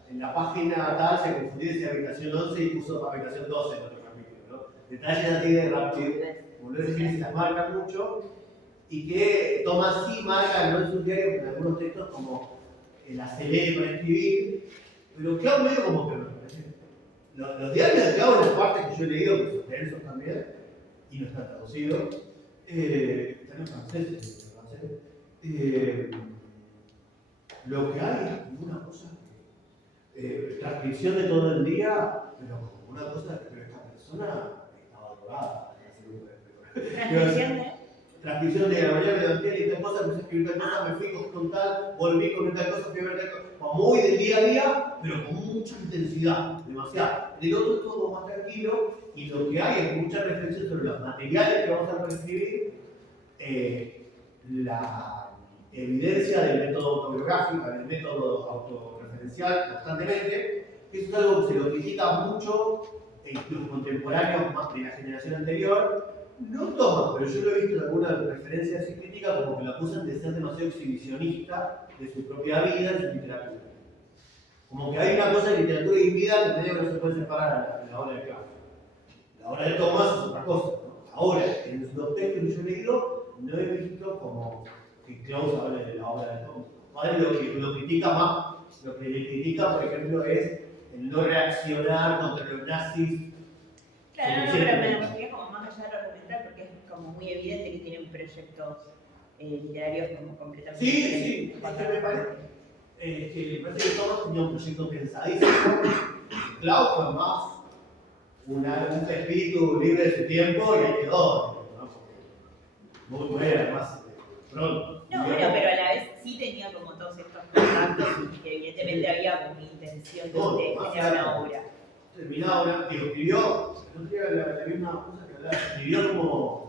en la página tal, se confundió decía habitación 11 y puso habitación 12 en otro capítulo, ¿no? Detalles así de rápido, volver a decir, se las marca mucho, y que Thomas sí marca, no en sus diarios, pero en algunos textos como el acelere para escribir, pero Klaus medio como que me parece. Los diarios de Klaus, las partes que yo he leído, que son densos también, y no están traducidos, están en francés, lo que hay es una cosa, transcripción de todo el día, pero como una cosa que esta persona estaba drogada. Transcripción de la mañana me levanté y tal cosa, empecé a escribir tal cosa, me fui con tal, volví con tal cosa, fui a ver tal cosa, como muy del día a día, pero con mucha intensidad, demasiado. En el otro es todo más tranquilo y lo que hay es mucha reflexión sobre los materiales que vamos a prescribir, la evidencia del método autobiográfico, del método autorreferencial constantemente, que eso es algo que se lo critica mucho en los contemporáneos más de la generación anterior. No toma, pero yo lo he visto en alguna referencia así crítica como que lo acusan de ser demasiado exhibicionista de su propia vida, de su literatura. Como que hay una cosa de literatura y vida que medio que no se puede separar en la obra de Klaus. La obra de Thomas es otra cosa, ¿no? Ahora, en los textos que yo he leído, no he visto como que Klaus hable de la obra de Thomas. Padre lo critica más, lo que le critica, por ejemplo, es el no reaccionar contra los nazis. Claro, no, pero me refería como más allá de lo argumental, porque es como muy evidente que tienen proyectos literarios como completamente diferentes. Sí, es que me parece que Thomas tenía un proyecto pensadísimo. Klaus fue más un espíritu libre de su tiempo y ahí quedó, ¿no? Muy buena, más pronto. No, bueno, pero a la vez sí tenía como todos estos contactos y que evidentemente había como una intención de generar una obra. Terminaba una, escribió, una cosa que hablaba, escribió como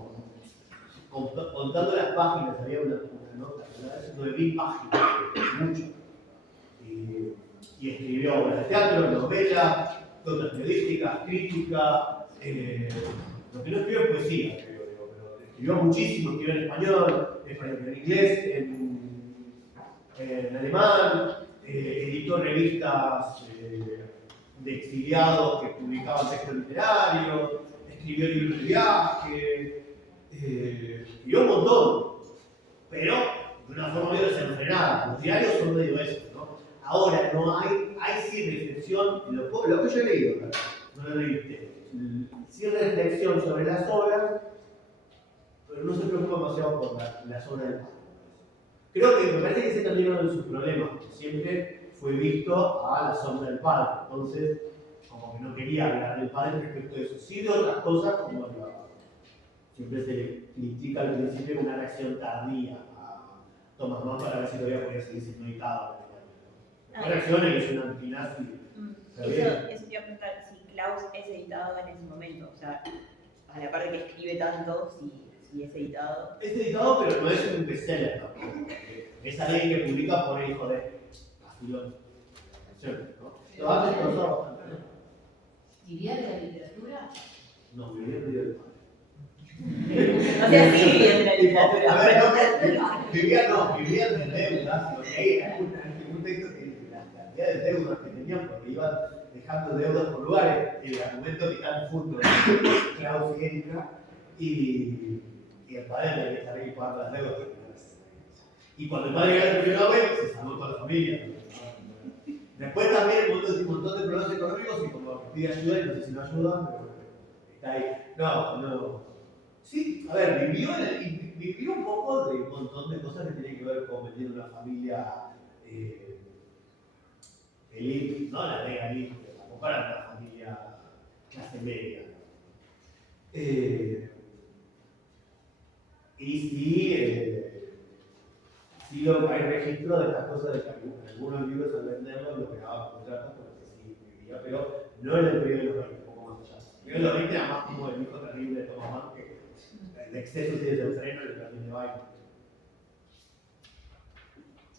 contando las páginas, había una nota, hablaba de 9.000 páginas, mucho. Y escribió obras de teatro, novelas, notas periodísticas, crítica, lo que no escribió es poesía, pero escribió muchísimo, escribió en español, en inglés, en alemán, editó revistas de exiliados que publicaban textos literarios, escribió libros de viaje, escribió un montón, pero de una forma medio desenfrenada. Los diarios son medio eso, ¿no? Ahora, no hay sí reflexión, lo que yo he leído, no lo leíste, sí reflexión sobre las obras, pero no se preocupa demasiado por las obras del padre. Creo que me parece que ese también uno de sus problemas, porque siempre fue visto a la sombra del padre, entonces como que no quería hablar del padre respecto de eso, sí de otras cosas como siempre se le critica al principio una reacción tardía a Thomas Mann para ver si todavía podía seguir siendo editado. No reacciona que es una antinazi. Eso te iba a preguntar, si Klaus es editado en ese momento, o sea, a la parte que escribe tanto, si es editado. Es editado, pero no es un bestseller tampoco. Es alguien que publica por el hijo de Castilón. ¿No? Lo antes pasó bastante. ¿Vivía de la literatura? No, vivía del padre. O sea, sí vivía de la literatura. A ver, no, vivía de deudas. Lo que hay en un texto que la cantidad de deudas que tenían, porque iban dejando deudas por lugares, el argumento que están juntos, Klaus y Erika, y el padre tenía que estar ahí pagando las deudas. Y cuando el padre ganó el premio Nobel, se salvó toda la familia. Después también un montón de problemas económicos y como pide ayuda y no sé si no ayudan, pero está ahí. No. Sí, a ver, vivió un poco de un montón de cosas que tienen que ver con venir de una familia elite, no la mega elite, tampoco era una familia clase media. Sí hay registro de estas cosas de que algunos libros al venderlos lo pegaban contratos porque sí vivía, pero no en el periodo de los 20, un poco más allá. El periodo de los 20 era más como el hijo terrible de Thomas Mann, que el exceso sí es el freno y el jardín de baile.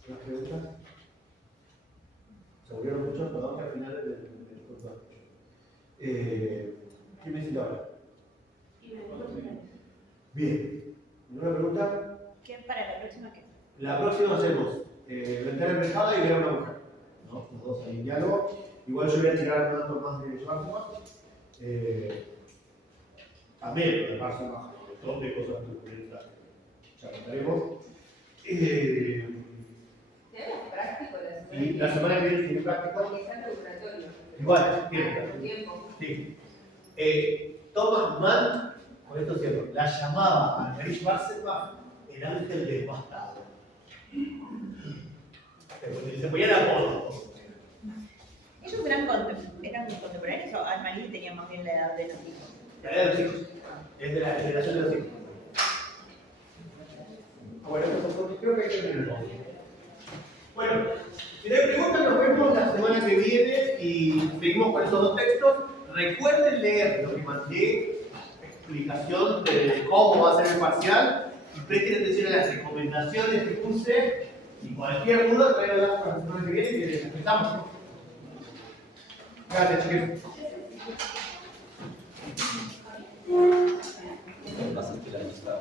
¿Más preguntas? Se volvieron muchos, perdón, que al final del curso. ¿Qué me dice ahora? Bien. ¿Alguna pregunta? ¿Qué para la próxima qué? La próxima hacemos vender el mercado y ver a una mujer. ¿No? Los dos ahí en diálogo. Igual yo voy a tirar un dato más de Schwarzman. También lo de Marzo más, un montón de cosas turbulentas. Ya contaremos. Tenemos práctico Y la semana que viene tiene práctico. Porque está laboratorio. Igual, tiene. Tiempo. Sí. Thomas Mann, con esto cierro, la llamaba a Erich Schwarzenbach el ángel devastado. Se ponían apodos. Ellos eran contemporáneos o Anne-Marie tenía más bien la edad de los hijos. La edad de los hijos. Es de la generación de los hijos. Bueno, creo que hay que tenerlo. Bueno, si no hay preguntas, nos vemos la semana que viene y seguimos con esos dos textos. Recuerden leer lo que mandé, explicación de cómo va a ser el parcial, y presten atención a las recomendaciones que puse, y cualquier duda tráiganla para la semana que viene y les empezamos. Gracias, chicos. Pasaste la lista.